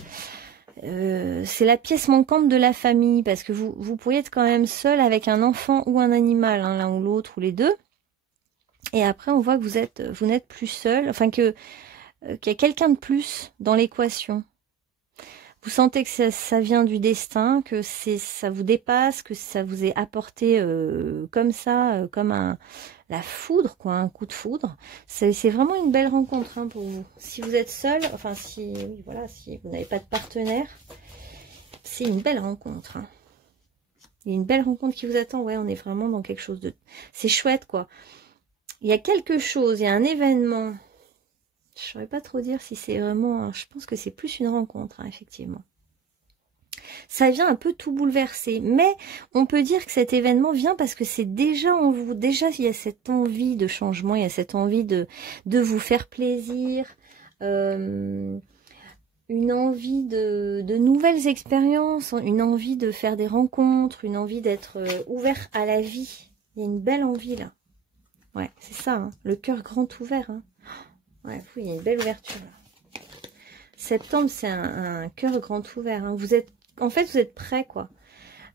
c'est la pièce manquante de la famille, parce que vous pourriez être quand même seul avec un enfant ou un animal, hein, l'un ou l'autre ou les deux. Et après on voit que vous n'êtes plus seul, enfin qu'il y a quelqu'un de plus dans l'équation. Vous sentez que ça vient du destin, que ça vous dépasse, que ça vous est apporté comme ça, comme la foudre, quoi, un coup de foudre. C'est vraiment une belle rencontre, hein, pour vous. Si vous êtes seul, enfin si, oui, voilà, si vous n'avez pas de partenaire, c'est une belle rencontre, hein. Il y a une belle rencontre qui vous attend. Ouais, on est vraiment dans quelque chose de... C'est chouette, quoi. Il y a quelque chose, il y a un événement. Je ne saurais pas trop dire si c'est vraiment... Je pense que c'est plus une rencontre, hein, effectivement. Ça vient un peu tout bouleverser. Mais on peut dire que cet événement vient parce que c'est déjà en vous. Déjà, il y a cette envie de changement, il y a cette envie de vous faire plaisir. Une envie de nouvelles expériences, une envie de faire des rencontres, une envie d'être ouvert à la vie. Il y a une belle envie là. Ouais, c'est ça, hein, le cœur grand ouvert, hein. Ouais, il y a une belle ouverture là. Septembre, c'est un cœur grand ouvert, hein. En fait, vous êtes prêts, quoi.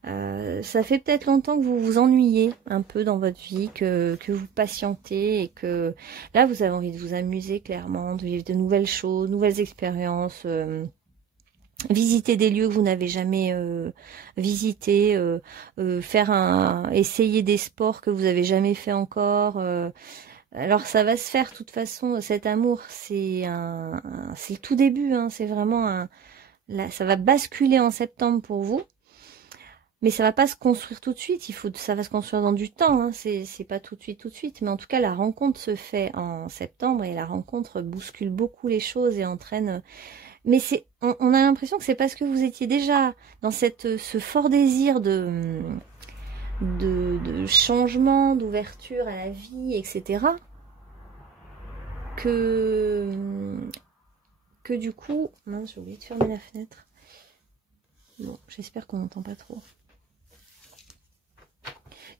Ça fait peut-être longtemps que vous vous ennuyez un peu dans votre vie, que vous patientez, et que là, vous avez envie de vous amuser clairement, de vivre de nouvelles choses, nouvelles expériences, visiter des lieux que vous n'avez jamais visités, essayer des sports que vous n'avez jamais fait encore. Alors ça va se faire, de toute façon, cet amour, c'est le tout début, hein, c'est vraiment là, ça va basculer en septembre pour vous. Mais ça va pas se construire tout de suite, ça va se construire dans du temps, hein. C'est pas tout de suite, mais en tout cas la rencontre se fait en septembre, et la rencontre bouscule beaucoup les choses et entraîne... Mais on a l'impression que c'est parce que vous étiez déjà dans ce fort désir de changement, d'ouverture à la vie, etc. Que du coup... Mince, j'ai oublié de fermer la fenêtre. Bon, j'espère qu'on n'entend pas trop.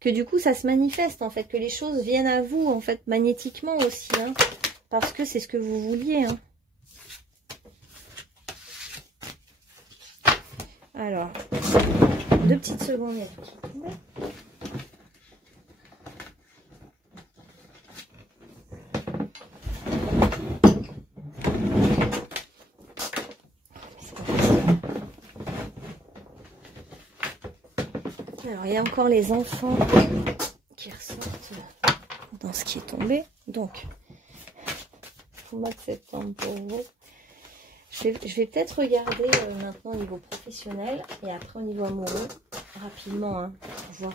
Que du coup ça se manifeste, en fait, que les choses viennent à vous, en fait, magnétiquement aussi, hein, parce que c'est ce que vous vouliez, hein. Alors, 2 petites secondes, il y a tout qui est tombé. Alors, il y a encore les enfants qui ressortent dans ce qui est tombé. Donc, au mois de septembre pour vous. Je vais peut-être regarder maintenant au niveau professionnel et après au niveau amoureux, rapidement, hein, pour voir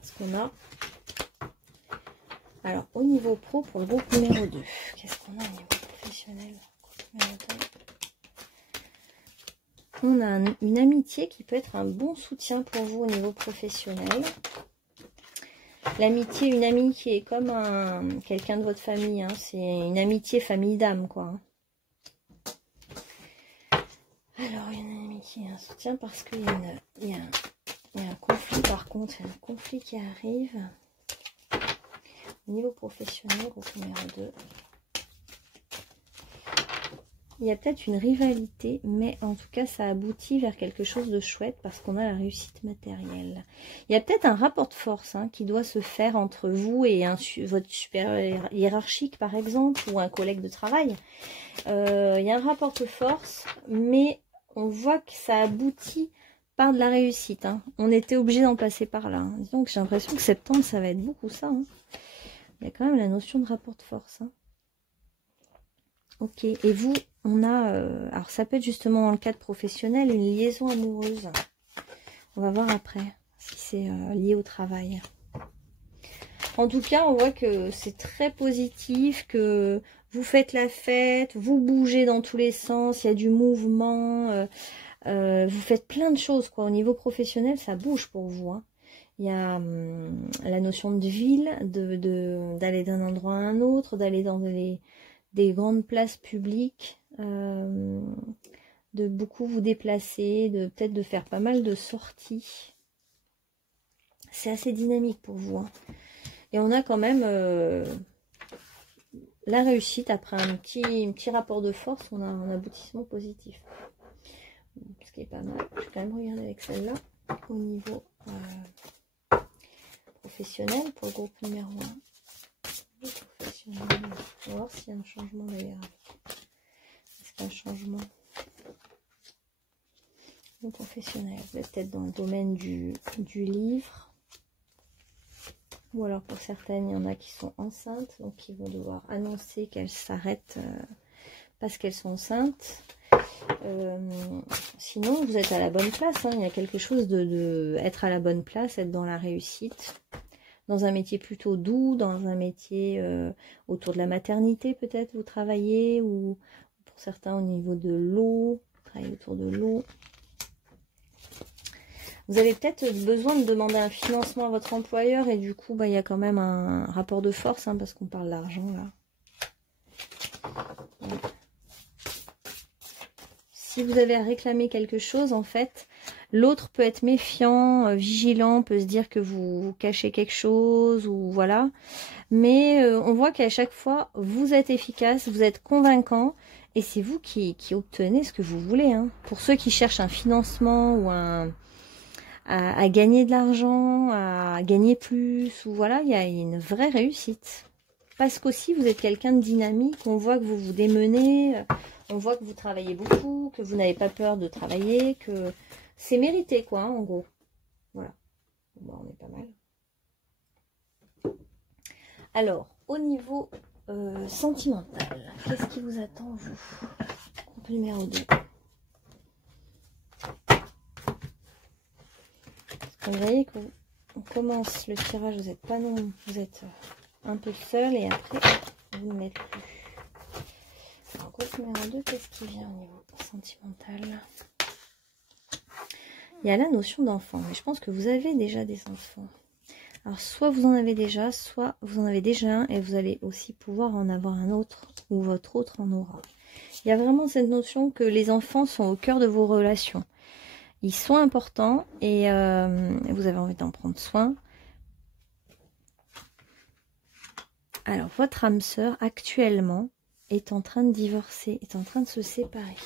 ce qu'on a. Alors, au niveau pro, pour le groupe numéro 2, qu'est-ce qu'on a au niveau professionnel? On a une amitié qui peut être un bon soutien pour vous au niveau professionnel. L'amitié, une amie qui est comme quelqu'un de votre famille, hein. C'est une amitié famille d'âme, quoi. Alors, il y a une amitié et un soutien parce qu'il y a un conflit, par contre, il y a un conflit qui arrive. Au niveau professionnel, groupe numéro 2. Il y a peut-être une rivalité, mais en tout cas, ça aboutit vers quelque chose de chouette parce qu'on a la réussite matérielle. Il y a peut-être un rapport de force, hein, qui doit se faire entre vous et votre supérieur hiérarchique, par exemple, ou un collègue de travail. Il y a un rapport de force, mais on voit que ça aboutit par de la réussite, hein. On était obligé d'en passer par là, hein. Disons que j'ai l'impression que septembre, ça va être beaucoup ça, hein. Il y a quand même la notion de rapport de force, hein. Ok, et vous, on a... alors ça peut être justement dans le cadre professionnel, une liaison amoureuse. On va voir après si c'est lié au travail. En tout cas, on voit que c'est très positif, que vous faites la fête, vous bougez dans tous les sens, il y a du mouvement, vous faites plein de choses, quoi. Au niveau professionnel, ça bouge pour vous, hein. Il y a la notion de ville, d'aller d'un endroit à un autre, d'aller dans des grandes places publiques, de beaucoup vous déplacer, peut-être de faire pas mal de sorties. C'est assez dynamique pour vous, hein. Et on a quand même la réussite après un petit rapport de force, on a un aboutissement positif. Ce qui est pas mal. Je vais quand même regarder avec celle-là au niveau professionnel pour le groupe numéro 1. Professionnel. On va voir s'il y a un changement d'ailleurs. Est-ce qu'il y a un changement professionnel? Vous êtes peut-être dans le domaine du livre. Ou alors pour certaines, il y en a qui sont enceintes, donc qui vont devoir annoncer qu'elles s'arrêtent parce qu'elles sont enceintes. Sinon, vous êtes à la bonne place, hein. Il y a quelque chose être à la bonne place, être dans la réussite, dans un métier plutôt doux, dans un métier autour de la maternité peut-être, vous travaillez, ou pour certains au niveau de l'eau, vous travaillez autour de l'eau. Vous avez peut-être besoin de demander un financement à votre employeur et du coup, il y a quand même un rapport de force, hein, parce qu'on parle d'argent là. Ouais. Si vous avez à réclamer quelque chose, en fait, l'autre peut être méfiant, vigilant, peut se dire que vous cachez quelque chose, ou voilà. Mais on voit qu'à chaque fois, vous êtes efficace, vous êtes convaincant, et c'est vous qui obtenez ce que vous voulez, hein. Pour ceux qui cherchent un financement ou à gagner de l'argent, à gagner plus, ou voilà, il y a une vraie réussite. Parce qu'aussi, vous êtes quelqu'un de dynamique, on voit que vous vous démenez, on voit que vous travaillez beaucoup, que vous n'avez pas peur de travailler, que c'est mérité, quoi, hein, en gros. Voilà. Bon, on est pas mal. Alors, au niveau sentimental, qu'est-ce qui vous attend, vous? Groupe numéro 2. Vous voyez qu'on commence le tirage, vous n'êtes pas non, vous êtes un peu seul et après vous ne l'êtes plus. Alors, groupe numéro 2, qu'est-ce qui vient au niveau sentimental? Il y a la notion d'enfant, mais je pense que vous avez déjà des enfants. Alors soit vous en avez déjà, soit vous en avez déjà un et vous allez aussi pouvoir en avoir un autre ou votre autre en aura. Il y a vraiment cette notion que les enfants sont au cœur de vos relations. Ils sont importants et vous avez envie d'en prendre soin. Alors, votre âme sœur, actuellement, est en train de divorcer, est en train de se séparer.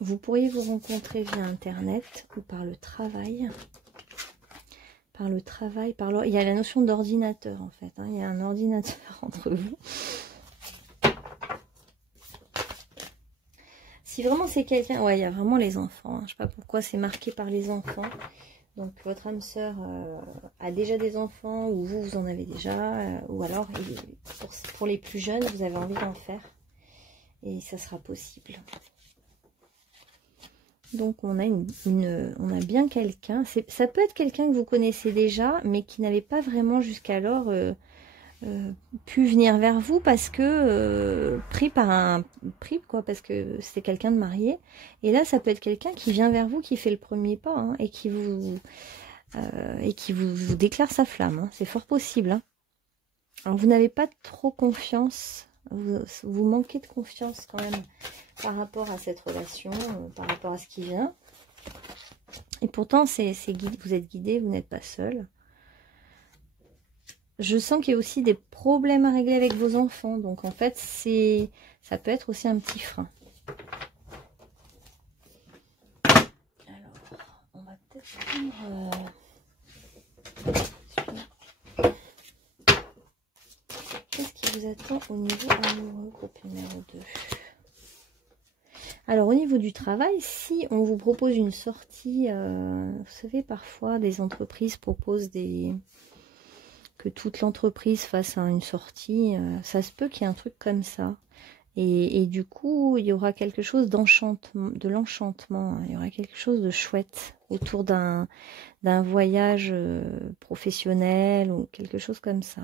Vous pourriez vous rencontrer via Internet ou par le travail. Par le travail, il y a la notion d'ordinateur, en fait, hein. Il y a un ordinateur entre vous. Si vraiment c'est quelqu'un... Ouais, il y a vraiment les enfants, hein. Je ne sais pas pourquoi c'est marqué par les enfants. Donc, votre âme sœur a déjà des enfants, ou vous en avez déjà. Ou alors, pour les plus jeunes, vous avez envie d'en faire. Et ça sera possible. Donc, on a bien quelqu'un. Ça peut être quelqu'un que vous connaissez déjà, mais qui n'avait pas vraiment jusqu'alors... pu venir vers vous parce que parce que c'était quelqu'un de marié, et là ça peut être quelqu'un qui vient vers vous, qui fait le premier pas, hein, et qui vous déclare sa flamme, hein. C'est fort possible, hein. Alors vous n'avez pas trop confiance, vous manquez de confiance quand même par rapport à cette relation, par rapport à ce qui vient, et pourtant vous êtes guidé, vous n'êtes pas seul. Je sens qu'il y a aussi des problèmes à régler avec vos enfants. Donc, en fait, ça peut être aussi un petit frein. Alors, on va peut-être prendre... Qu'est-ce qui vous attend au niveau amoureux, groupe numéro 2? Alors, au niveau du travail, si on vous propose une sortie, vous savez, parfois, des entreprises proposent que toute l'entreprise fasse une sortie, ça se peut qu'il y ait un truc comme ça. Et du coup, il y aura quelque chose d'enchantement, de l'enchantement, il y aura quelque chose de chouette autour d'un voyage professionnel ou quelque chose comme ça.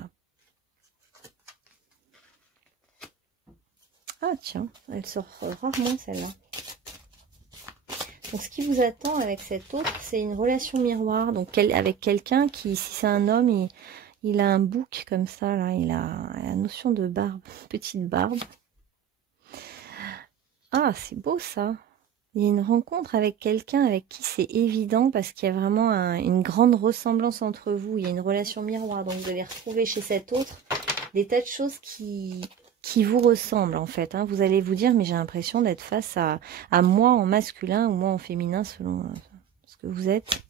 Ah tiens, elle sort rarement celle-là. Donc ce qui vous attend avec cet autre, c'est une relation miroir. Donc avec quelqu'un qui, si c'est un homme, il a un bouc comme ça, là. Il a la notion de barbe, petite barbe. Ah, c'est beau ça. Il y a une rencontre avec quelqu'un avec qui c'est évident parce qu'il y a vraiment une grande ressemblance entre vous. Il y a une relation miroir. Donc vous allez retrouver chez cet autre des tas de choses qui vous ressemblent en fait. Hein. Vous allez vous dire, mais j'ai l'impression d'être face à moi en masculin ou moi en féminin selon ce que vous êtes.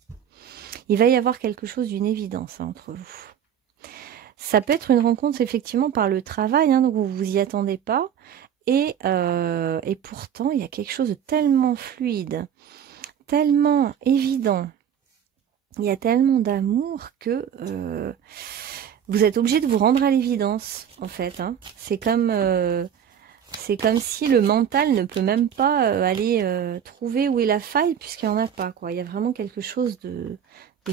Il va y avoir quelque chose d'une évidence hein, entre vous. Ça peut être une rencontre effectivement par le travail, hein, donc vous vous y attendez pas. Et pourtant, il y a quelque chose de tellement fluide, tellement évident. Il y a tellement d'amour que vous êtes obligé de vous rendre à l'évidence, en fait. Hein. C'est comme si le mental ne peut même pas aller trouver où est la faille, puisqu'il n'y en a pas. Quoi. Il y a vraiment quelque chose de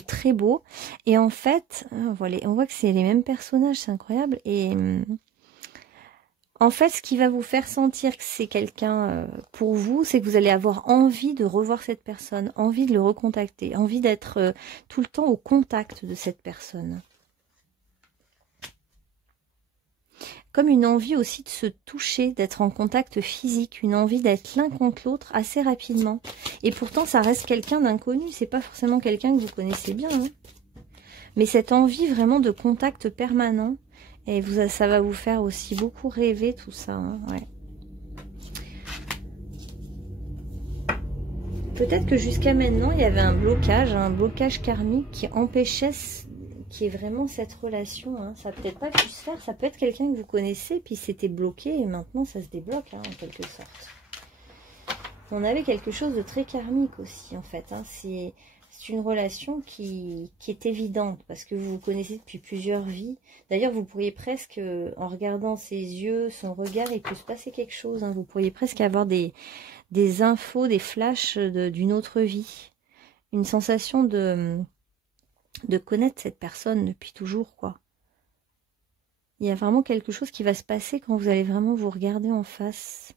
très beau. Et en fait, on voit que c'est les mêmes personnages, c'est incroyable. Et... en fait, ce qui va vous faire sentir que c'est quelqu'un pour vous, c'est que vous allez avoir envie de revoir cette personne, envie de le recontacter, envie d'être tout le temps au contact de cette personne. Comme une envie aussi de se toucher, d'être en contact physique, une envie d'être l'un contre l'autre assez rapidement. Et pourtant, ça reste quelqu'un d'inconnu, c'est pas forcément quelqu'un que vous connaissez bien. Hein. Mais cette envie vraiment de contact permanent, et ça va vous faire aussi beaucoup rêver tout ça. Hein, ouais. Peut-être que jusqu'à maintenant, il y avait un blocage karmique qui empêchait qu'il y ait vraiment cette relation. Hein. Ça n'a peut-être pas pu se faire. Ça peut être quelqu'un que vous connaissez, puis c'était bloqué, et maintenant ça se débloque, hein, en quelque sorte. On avait quelque chose de très karmique aussi, en fait. Hein. C'est une relation qui est évidente parce que vous vous connaissez depuis plusieurs vies. D'ailleurs, vous pourriez presque, en regardant ses yeux, son regard, il peut se passer quelque chose. Hein. Vous pourriez presque avoir des infos, des flashs d'une autre vie. Une sensation de connaître cette personne depuis toujours, quoi. Il y a vraiment quelque chose qui va se passer quand vous allez vraiment vous regarder en face.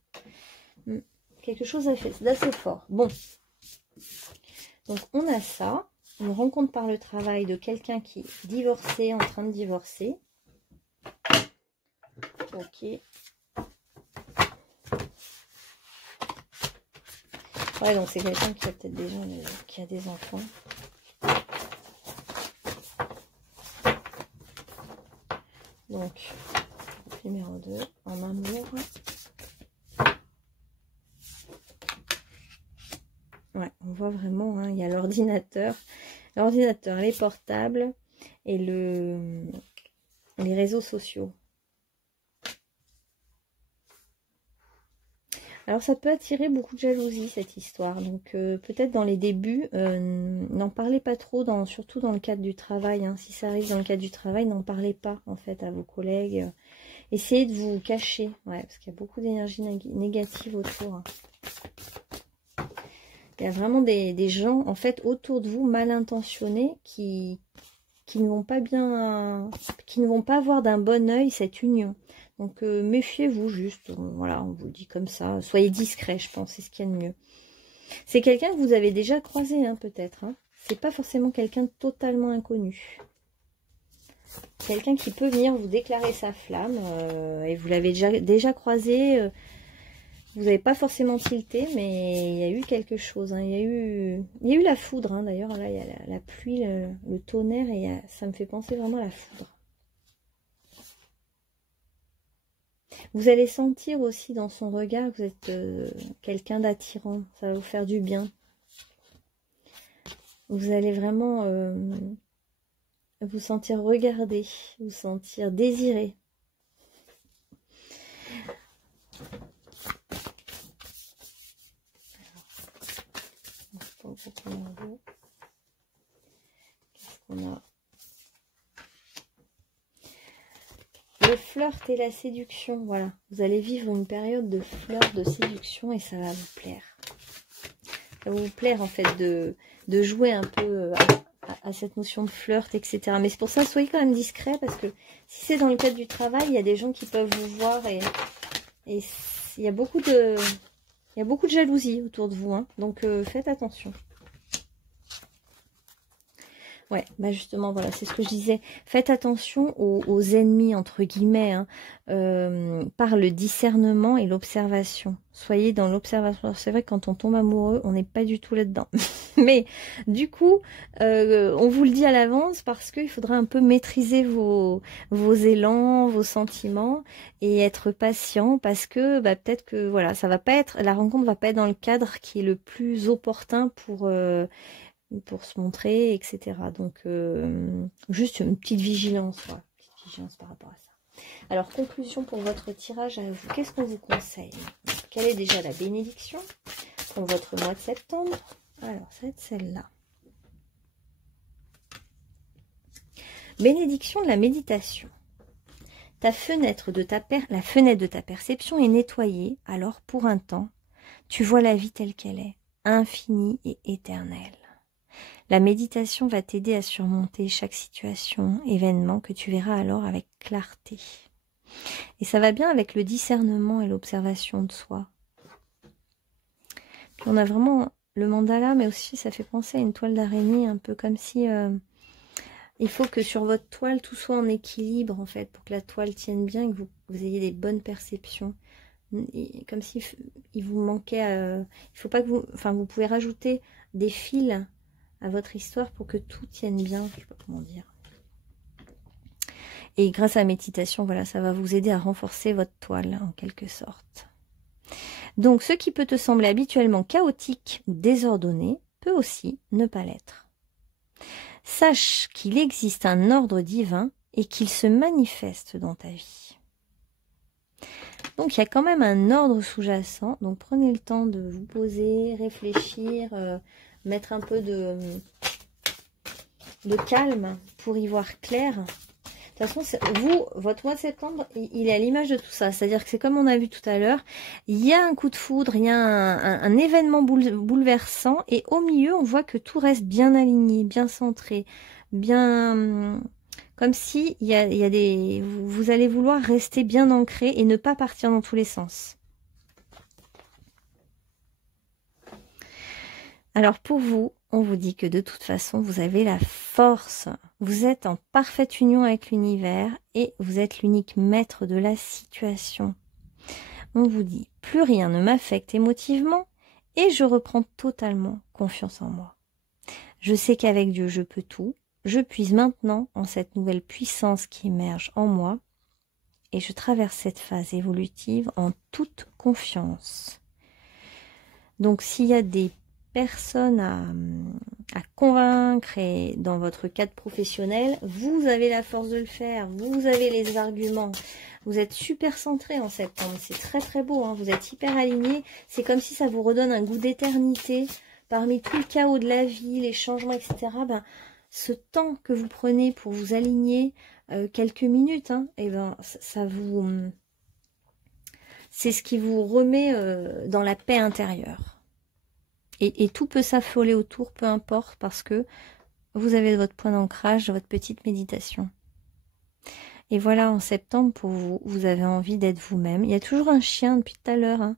Quelque chose d'assez fort. Bon. Donc, on a ça. Une rencontre par le travail de quelqu'un qui est divorcé, en train de divorcer. Ok. Ouais, donc c'est quelqu'un qui a peut-être déjà qui a des enfants. Donc, numéro 2, en amour. Ouais, on voit vraiment, hein, il y a l'ordinateur, les portables et les réseaux sociaux. Alors ça peut attirer beaucoup de jalousie cette histoire, donc peut-être dans les débuts, n'en parlez pas trop, surtout dans le cadre du travail. Hein. Si ça arrive dans le cadre du travail, n'en parlez pas en fait à vos collègues. Essayez de vous cacher, ouais, parce qu'il y a beaucoup d'énergie négative autour. Hein. Il y a vraiment des gens, en fait, autour de vous, mal intentionnés, qui ne vont pas bien, qui ne vont pas voir d'un bon œil cette union. Donc, méfiez-vous juste, voilà, on vous le dit comme ça. Soyez discret, je pense, c'est ce qu'il y a de mieux. C'est quelqu'un que vous avez déjà croisé, hein, peut-être. Hein. C'est pas forcément quelqu'un de totalement inconnu. Quelqu'un qui peut venir vous déclarer sa flamme, et vous l'avez déjà croisé. Vous n'avez pas forcément tilté, mais il y a eu quelque chose. Hein. Il y a eu la foudre. Hein. D'ailleurs, là, il y a la pluie, le tonnerre, et ça me fait penser vraiment à la foudre. Vous allez sentir aussi dans son regard que vous êtes quelqu'un d'attirant. Ça va vous faire du bien. Vous allez vraiment vous sentir regardé, vous sentir désiré. Qu'est-ce qu'on a? Le flirt et la séduction, voilà. Vous allez vivre une période de flirt, de séduction, et ça va vous plaire. Ça va vous plaire, en fait, de jouer un peu à cette notion de flirt, etc. Mais c'est pour ça, soyez quand même discret, parce que si c'est dans le cadre du travail, il y a des gens qui peuvent vous voir, et il y a beaucoup de jalousie autour de vous, hein, donc faites attention. Ouais, bah justement, voilà, c'est ce que je disais. Faites attention aux ennemis, entre guillemets, hein, par le discernement et l'observation. Soyez dans l'observation. C'est vrai que quand on tombe amoureux, on n'est pas du tout là-dedans. Mais du coup, on vous le dit à l'avance parce qu'il faudra un peu maîtriser vos élans, vos sentiments et être patient parce que bah, peut-être que voilà, ça va pas être, la rencontre va pas être dans le cadre qui est le plus opportun pour se montrer, etc. Donc, juste une petite vigilance, voilà, petite vigilance par rapport à ça. Alors, conclusion pour votre tirage à vous. Qu'est-ce qu'on vous conseille? Quelle est déjà la bénédiction pour votre mois de septembre? Alors, ça va être celle-là. Bénédiction de la méditation. La fenêtre de ta perception est nettoyée, alors pour un temps, tu vois la vie telle qu'elle est, infinie et éternelle. La méditation va t'aider à surmonter chaque situation, événement que tu verras alors avec clarté. Et ça va bien avec le discernement et l'observation de soi. Puis on a vraiment le mandala, mais aussi ça fait penser à une toile d'araignée, un peu comme si il faut que sur votre toile tout soit en équilibre en fait, pour que la toile tienne bien et que vous ayez des bonnes perceptions. Et comme si il vous manquait, il faut pas que vous pouvez rajouter des fils à votre histoire pour que tout tienne bien, je sais pas comment dire. Et grâce à la méditation, voilà, ça va vous aider à renforcer votre toile, en quelque sorte. Donc, ce qui peut te sembler habituellement chaotique ou désordonné, peut aussi ne pas l'être. Sache qu'il existe un ordre divin et qu'il se manifeste dans ta vie. Donc, il y a quand même un ordre sous-jacent. Donc, prenez le temps de vous poser, réfléchir, mettre un peu de calme pour y voir clair. De toute façon, votre mois de septembre, il est à l'image de tout ça. C'est-à-dire que c'est comme on a vu tout à l'heure, il y a un coup de foudre, il y a un événement bouleversant, et au milieu, on voit que tout reste bien aligné, bien centré, bien... comme si vous allez vouloir rester bien ancré et ne pas partir dans tous les sens. Alors pour vous, on vous dit que de toute façon, vous avez la force. Vous êtes en parfaite union avec l'univers et vous êtes l'unique maître de la situation. On vous dit, plus rien ne m'affecte émotivement et je reprends totalement confiance en moi. Je sais qu'avec Dieu, je peux tout. Je puise maintenant en cette nouvelle puissance qui émerge en moi et je traverse cette phase évolutive en toute confiance. Donc s'il y a des personnes à convaincre et dans votre cadre professionnel, vous avez la force de le faire, vous avez les arguments, vous êtes super centré en septembre, c'est très très beau, hein, vous êtes hyper aligné, c'est comme si ça vous redonne un goût d'éternité, parmi tout le chaos de la vie, les changements, etc. Ben, ce temps que vous prenez pour vous aligner, quelques minutes, hein, et ben, c'est ce qui vous remet dans la paix intérieure. Et tout peut s'affoler autour, peu importe, parce que vous avez votre point d'ancrage, votre petite méditation. Et voilà, en septembre, pour vous, vous avez envie d'être vous-même. Il y a toujours un chien depuis tout à l'heure. Hein.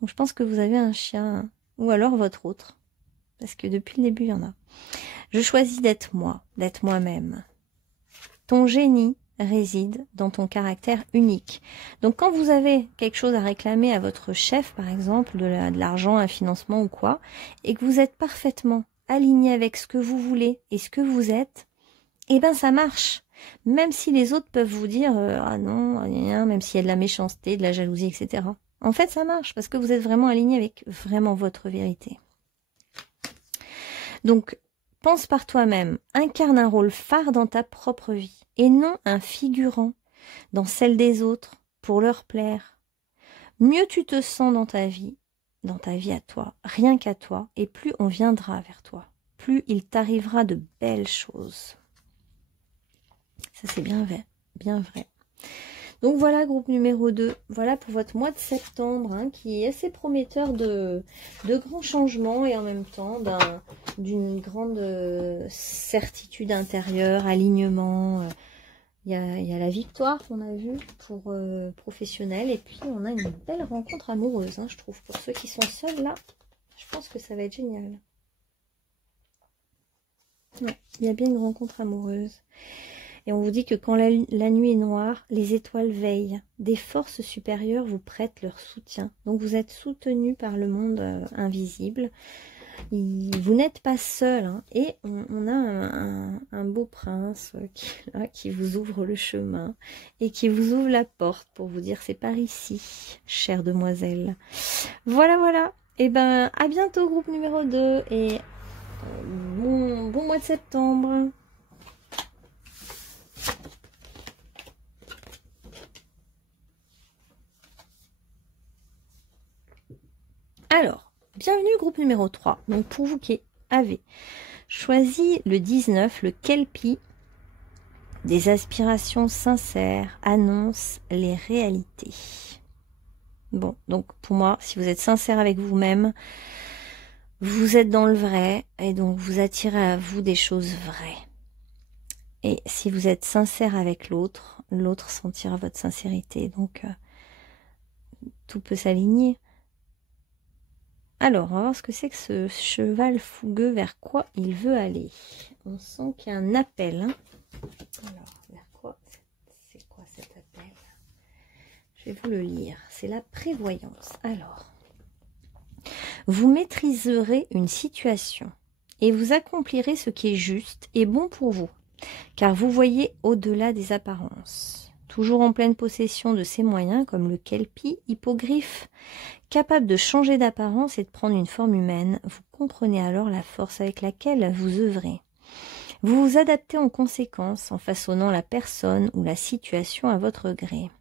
Donc je pense que vous avez un chien, hein. Ou alors votre autre. Parce que depuis le début, il y en a. Je choisis d'être moi, d'être moi-même. Ton génie réside dans ton caractère unique. Donc quand vous avez quelque chose à réclamer à votre chef, par exemple, de l'argent, un financement ou quoi, et que vous êtes parfaitement aligné avec ce que vous voulez et ce que vous êtes, eh ben ça marche. Même si les autres peuvent vous dire ah non, rien, même s'il y a de la méchanceté, de la jalousie, etc. En fait, ça marche parce que vous êtes vraiment aligné avec vraiment votre vérité. Donc, pense par toi-même, incarne un rôle phare dans ta propre vie et non un figurant dans celle des autres pour leur plaire. Mieux tu te sens dans ta vie à toi, rien qu'à toi, et plus on viendra vers toi, plus il t'arrivera de belles choses. Ça c'est bien vrai, bien vrai. Donc voilà, groupe numéro 2, voilà pour votre mois de septembre, hein, qui est assez prometteur de grands changements et en même temps d'une grande certitude intérieure, alignement, Il y a la victoire qu'on a vue pour professionnel. Et puis, on a une belle rencontre amoureuse, hein, je trouve. Pour ceux qui sont seuls, là, je pense que ça va être génial. Ouais, il y a bien une rencontre amoureuse. Et on vous dit que quand la nuit est noire, les étoiles veillent. Des forces supérieures vous prêtent leur soutien. Donc, vous êtes soutenu par le monde invisible. Vous n'êtes pas seul, hein. Et on a un beau prince qui vous ouvre le chemin et qui vous ouvre la porte pour vous dire c'est par ici, chère demoiselle. Voilà, voilà. Et ben à bientôt groupe numéro 2 et bon mois de septembre. Alors, bienvenue groupe numéro 3. Donc pour vous qui avez choisi le 19, le Kelpie, des aspirations sincères annoncent les réalités. Bon, donc pour moi, si vous êtes sincère avec vous-même, vous êtes dans le vrai et donc vous attirez à vous des choses vraies. Et si vous êtes sincère avec l'autre, l'autre sentira votre sincérité. Donc, tout peut s'aligner. Alors, on va voir ce que c'est que ce cheval fougueux, vers quoi il veut aller. On sent qu'il y a un appel. Hein. Alors, vers quoi? C'est quoi cet appel? Je vais vous le lire. C'est la prévoyance. Alors, vous maîtriserez une situation et vous accomplirez ce qui est juste et bon pour vous, car vous voyez au-delà des apparences. Toujours en pleine possession de ses moyens, comme le Kelpie, hippogriffe, capable de changer d'apparence et de prendre une forme humaine, vous comprenez alors la force avec laquelle vous œuvrez. Vous vous adaptez en conséquence en façonnant la personne ou la situation à votre gré.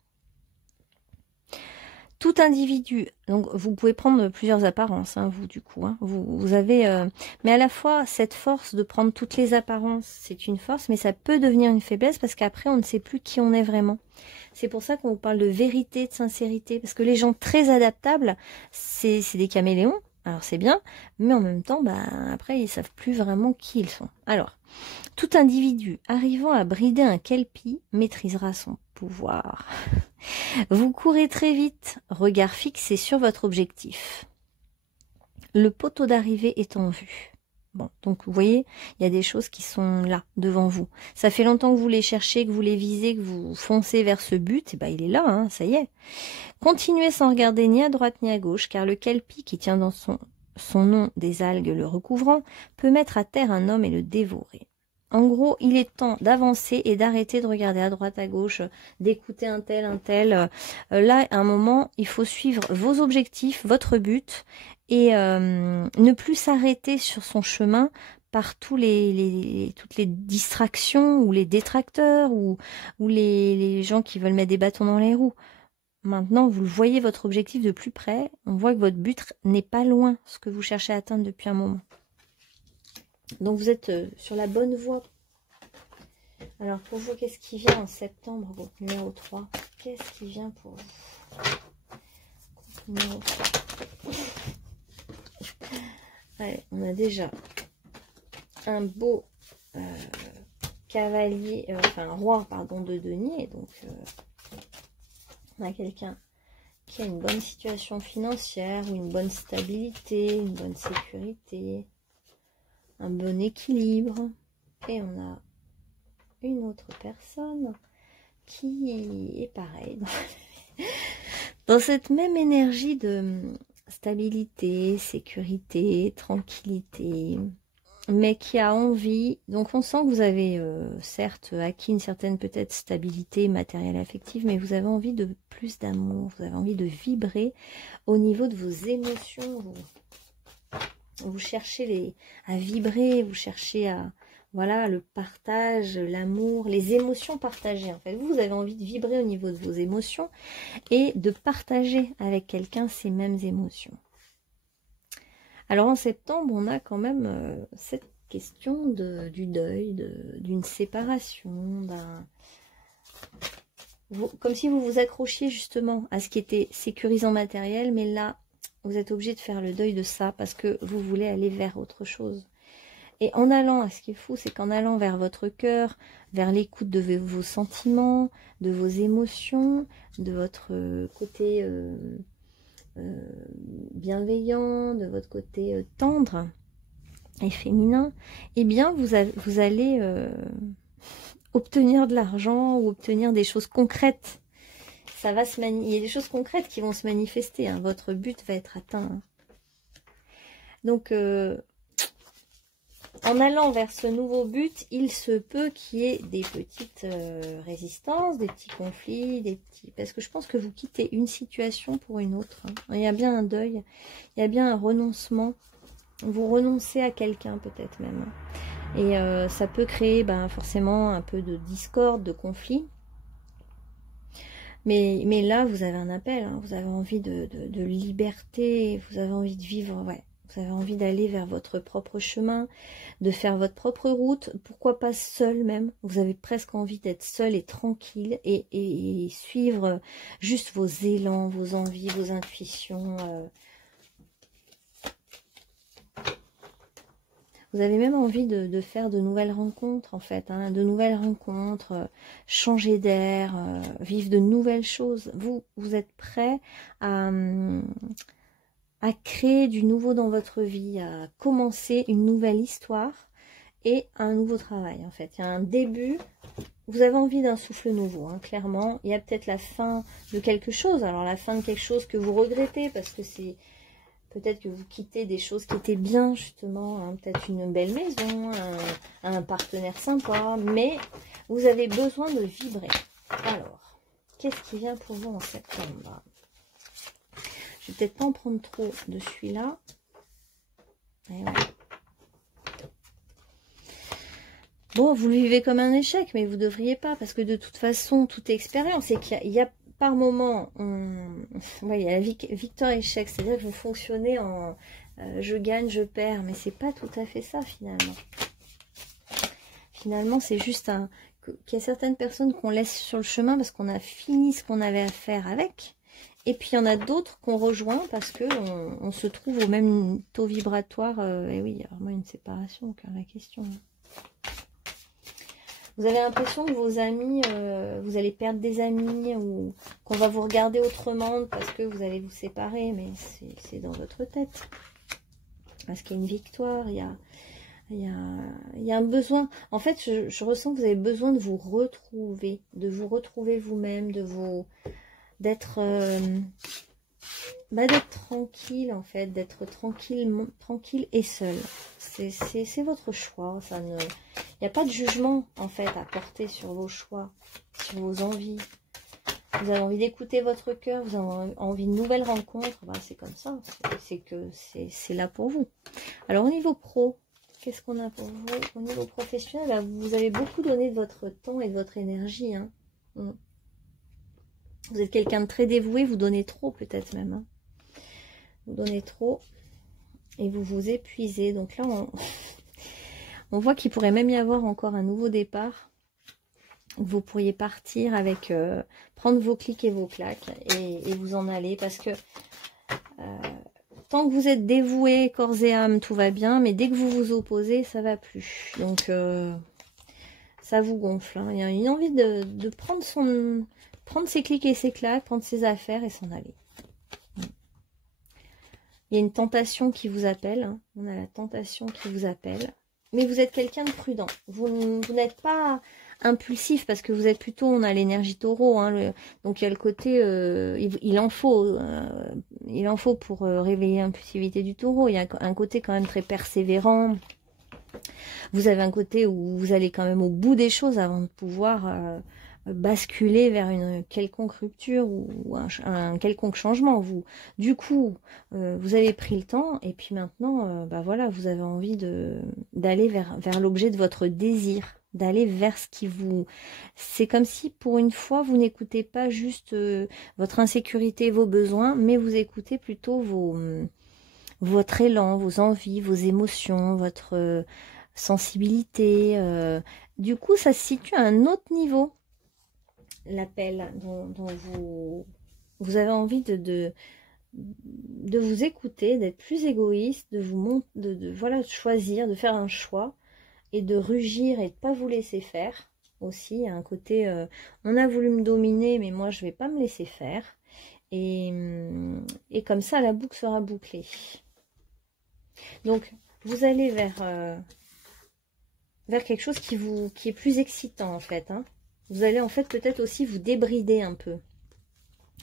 Tout individu, donc vous pouvez prendre plusieurs apparences, hein, vous du coup, hein, vous avez, mais à la fois cette force de prendre toutes les apparences, c'est une force, mais ça peut devenir une faiblesse parce qu'après on ne sait plus qui on est vraiment. C'est pour ça qu'on vous parle de vérité, de sincérité, parce que les gens très adaptables, c'est des caméléons, alors c'est bien, mais en même temps, bah, après ils savent plus vraiment qui ils sont. Alors, tout individu arrivant à brider un Kelpie maîtrisera son pouvoir. Vous courez très vite, regard fixé sur votre objectif. Le poteau d'arrivée est en vue. Bon, donc vous voyez, il y a des choses qui sont là, devant vous. Ça fait longtemps que vous les cherchez, que vous les visez, que vous foncez vers ce but, et ben il est là, hein, ça y est. Continuez sans regarder ni à droite ni à gauche, car le Kelpie qui tient dans son nom des algues le recouvrant peut mettre à terre un homme et le dévorer. En gros, il est temps d'avancer et d'arrêter de regarder à droite, à gauche, d'écouter un tel. Là, à un moment, il faut suivre vos objectifs, votre but, et ne plus s'arrêter sur son chemin par toutes les distractions ou les détracteurs ou les gens qui veulent mettre des bâtons dans les roues. Maintenant, vous voyez votre objectif de plus près. On voit que votre but n'est pas loin, ce que vous cherchez à atteindre depuis un moment. Donc vous êtes sur la bonne voie. Alors pour vous, qu'est-ce qui vient en septembre, groupe numéro 3? Qu'est-ce qui vient pour vous? Groupe numéro 3. Allez, on a déjà un beau cavalier, enfin roi, pardon, de denier. Donc on a quelqu'un qui a une bonne situation financière, ou une bonne stabilité, une bonne sécurité, un bon équilibre. Et on a une autre personne qui est pareil dans cette même énergie de stabilité, sécurité, tranquillité, mais qui a envie. Donc on sent que vous avez certes acquis une certaine peut-être stabilité matérielle affective, mais vous avez envie de plus d'amour, vous avez envie de vibrer au niveau de vos émotions. Vous cherchez à vibrer, vous cherchez à, voilà, le partage, l'amour, les émotions partagées. En fait, vous avez envie de vibrer au niveau de vos émotions et de partager avec quelqu'un ces mêmes émotions. Alors en septembre, on a quand même cette question du deuil, d'une séparation, comme si vous vous accrochiez justement à ce qui était sécurisant matériel, mais là, vous êtes obligé de faire le deuil de ça parce que vous voulez aller vers autre chose. Et en allant, ce qui est fou, c'est qu'en allant vers votre cœur, vers l'écoute de vos sentiments, de vos émotions, de votre côté bienveillant, de votre côté tendre et féminin, eh bien vous allez obtenir de l'argent ou obtenir des choses concrètes. Ça va il y a des choses concrètes qui vont se manifester, hein. Votre but va être atteint, hein. Donc en allant vers ce nouveau but, il se peut qu'il y ait des petites résistances, des petits conflits, parce que je pense que vous quittez une situation pour une autre, hein. Il y a bien un deuil, il y a bien un renoncement. Vous renoncez à quelqu'un peut-être même. Et ça peut créer forcément un peu de discorde, de conflit. Mais là, vous avez un appel, hein. Vous avez envie de liberté, vous avez envie de vivre, ouais. Vous avez envie d'aller vers votre propre chemin, de faire votre propre route, pourquoi pas seul même. Vous avez presque envie d'être seul et tranquille et suivre juste vos élans, vos envies, vos intuitions. Vous avez même envie de faire de nouvelles rencontres, en fait, hein, de nouvelles rencontres, changer d'air, vivre de nouvelles choses. Vous êtes prêt à créer du nouveau dans votre vie, à commencer une nouvelle histoire et un nouveau travail, en fait. Il y a un début, vous avez envie d'un souffle nouveau, hein, clairement. Il y a peut-être la fin de quelque chose, alors la fin de quelque chose que vous regrettez, parce que c'est... Peut-être que vous quittez des choses qui étaient bien, justement, hein, peut-être une belle maison, un partenaire sympa, mais vous avez besoin de vibrer. Alors, qu'est-ce qui vient pour vous en septembre? Je vais peut-être pas en prendre trop de celui-là. Ouais. Bon, vous le vivez comme un échec, mais vous ne devriez pas, parce que de toute façon, toute expérience, et qu'il y a par moment, ouais, il y a la victoire-échec, c'est-à-dire que vous fonctionnez en je gagne, je perds, mais c'est pas tout à fait ça finalement. Finalement, c'est juste qu'il y a certaines personnes qu'on laisse sur le chemin parce qu'on a fini ce qu'on avait à faire avec, et puis il y en a d'autres qu'on rejoint parce que on se trouve au même taux vibratoire. Et oui, il y a vraiment une séparation, car la question. Vous avez l'impression que vos amis, vous allez perdre des amis ou qu'on va vous regarder autrement parce que vous allez vous séparer, mais c'est dans votre tête. Parce qu'il y a une victoire, il y a un besoin. En fait, je ressens que vous avez besoin de vous retrouver vous-même, d'être tranquille en fait, d'être tranquille et seul. C'est votre choix, ça ne... Il n'y a pas de jugement, en fait, à porter sur vos choix, sur vos envies. Vous avez envie d'écouter votre cœur, vous avez envie de nouvelles rencontres. C'est comme ça, c'est là pour vous. Alors, au niveau pro, qu'est-ce qu'on a pour vous? Au niveau professionnel, vous avez beaucoup donné de votre temps et de votre énergie, hein. Vous êtes quelqu'un de très dévoué, vous donnez trop peut-être même, hein. Vous donnez trop et vous vous épuisez. Donc là, on voit qu'il pourrait même y avoir encore un nouveau départ. Vous pourriez partir avec, prendre vos clics et vos claques et vous en aller. Parce que tant que vous êtes dévoué, corps et âme, tout va bien. Mais dès que vous vous opposez, ça va plus. Donc, ça vous gonfle, hein. Il y a une envie de prendre ses clics et ses claques, prendre ses affaires et s'en aller. Il y a une tentation qui vous appelle, hein. On a la tentation qui vous appelle. Mais vous êtes quelqu'un de prudent. Vous n'êtes pas impulsif parce que vous êtes plutôt, on a l'énergie taureau, hein, donc il y a le côté, il en faut pour réveiller l'impulsivité du taureau. Il y a un côté quand même très persévérant. Vous avez un côté où vous allez quand même au bout des choses avant de pouvoir basculer vers une quelconque rupture ou un quelconque changement. Du coup, vous avez pris le temps et puis maintenant, voilà, vous avez envie d'aller vers l'objet de votre désir, d'aller vers ce qui vous... C'est comme si pour une fois, vous n'écoutez pas juste votre insécurité, vos besoins, mais vous écoutez plutôt votre élan, vos envies, vos émotions, votre sensibilité. Du coup, ça se situe à un autre niveau. L'appel dont vous avez envie de vous écouter, d'être plus égoïste, voilà, de choisir, de faire un choix et de rugir et de pas vous laisser faire aussi. Il y a un côté, on a voulu me dominer, mais moi je vais pas me laisser faire. Et comme ça, la boucle sera bouclée. Donc, vous allez vers quelque chose qui est plus excitant en fait. Hein. Vous allez en fait peut-être aussi vous débrider un peu.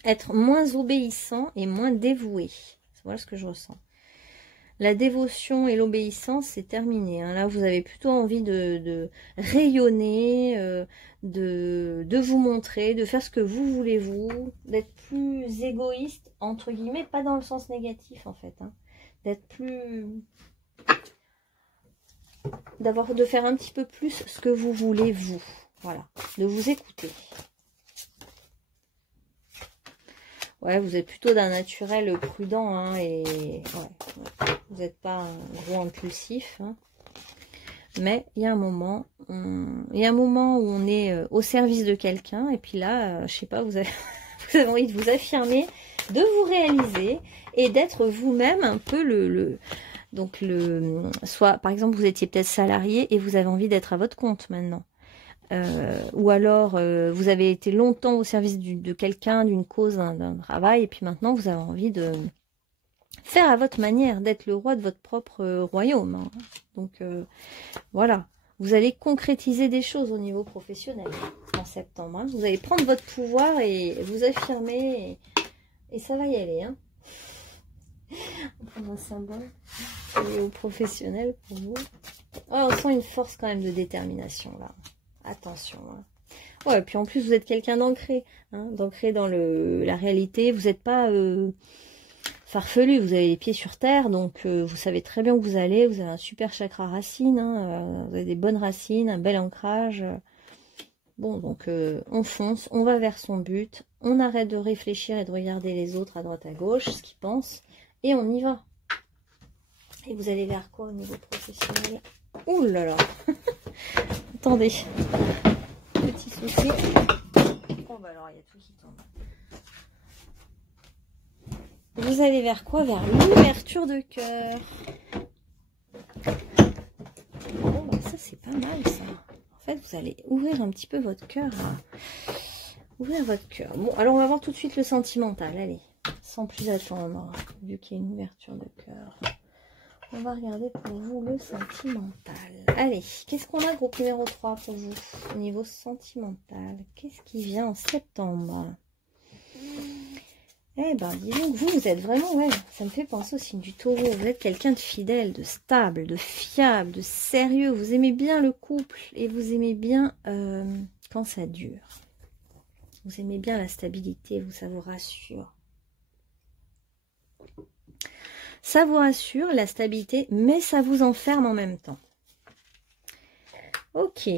Être moins obéissant et moins dévoué. Voilà ce que je ressens. La dévotion et l'obéissance, c'est terminé. Hein. Là, vous avez plutôt envie de rayonner, de vous montrer, de faire ce que vous voulez vous, d'être plus égoïste, entre guillemets, pas dans le sens négatif en fait. Hein. D'être plus... de faire un petit peu plus ce que vous voulez vous. Voilà, de vous écouter. Ouais, vous êtes plutôt d'un naturel prudent, hein, et ouais, vous n'êtes pas un gros impulsif. Hein. Mais il y a un moment, où on est au service de quelqu'un, et puis là, je sais pas, vous avez envie de vous affirmer, de vous réaliser, et d'être vous-même un peu soit, par exemple, vous étiez peut-être salarié, et vous avez envie d'être à votre compte maintenant. Ou alors vous avez été longtemps au service de quelqu'un, d'une cause, d'un travail, et puis maintenant vous avez envie de faire à votre manière, d'être le roi de votre propre royaume. Hein. Donc voilà, vous allez concrétiser des choses au niveau professionnel en septembre. Hein. Vous allez prendre votre pouvoir et vous affirmer, et ça va y aller. Hein. On prend un symbole au professionnel pour vous. Oh, on sent une force quand même de détermination là. Attention. Hein. Ouais, puis en plus, vous êtes quelqu'un d'ancré. Hein, d'ancré dans la réalité. Vous n'êtes pas farfelu. Vous avez les pieds sur terre. Donc, vous savez très bien où vous allez. Vous avez un super chakra racine. Hein, vous avez des bonnes racines. Un bel ancrage. Bon, donc, on fonce. On va vers son but. On arrête de réfléchir et de regarder les autres à droite à gauche. Ce qu'ils pensent. Et on y va. Et vous allez vers quoi au niveau professionnel? Ouh là là. Attendez, petit souci. Oh bah alors il y a tout qui tombe. Vous allez vers quoi? Vers l'ouverture de cœur. Oh bah ça c'est pas mal ça. En fait vous allez ouvrir un petit peu votre cœur. Ouvrir votre cœur. Bon alors on va voir tout de suite le sentimental. Allez, sans plus attendre, vu qu'il y a une ouverture de cœur. On va regarder pour vous le sentimental. Allez, qu'est-ce qu'on a, groupe numéro 3 pour vous au niveau sentimental? Qu'est-ce qui vient en septembre? Eh ben, dis donc, vous êtes vraiment, ouais, ça me fait penser au signe du taureau. Vous êtes quelqu'un de fidèle, de stable, de fiable, de sérieux. Vous aimez bien le couple et vous aimez bien quand ça dure. Vous aimez bien la stabilité, ça vous rassure. Ça vous rassure, la stabilité, mais ça vous enferme en même temps. Ok.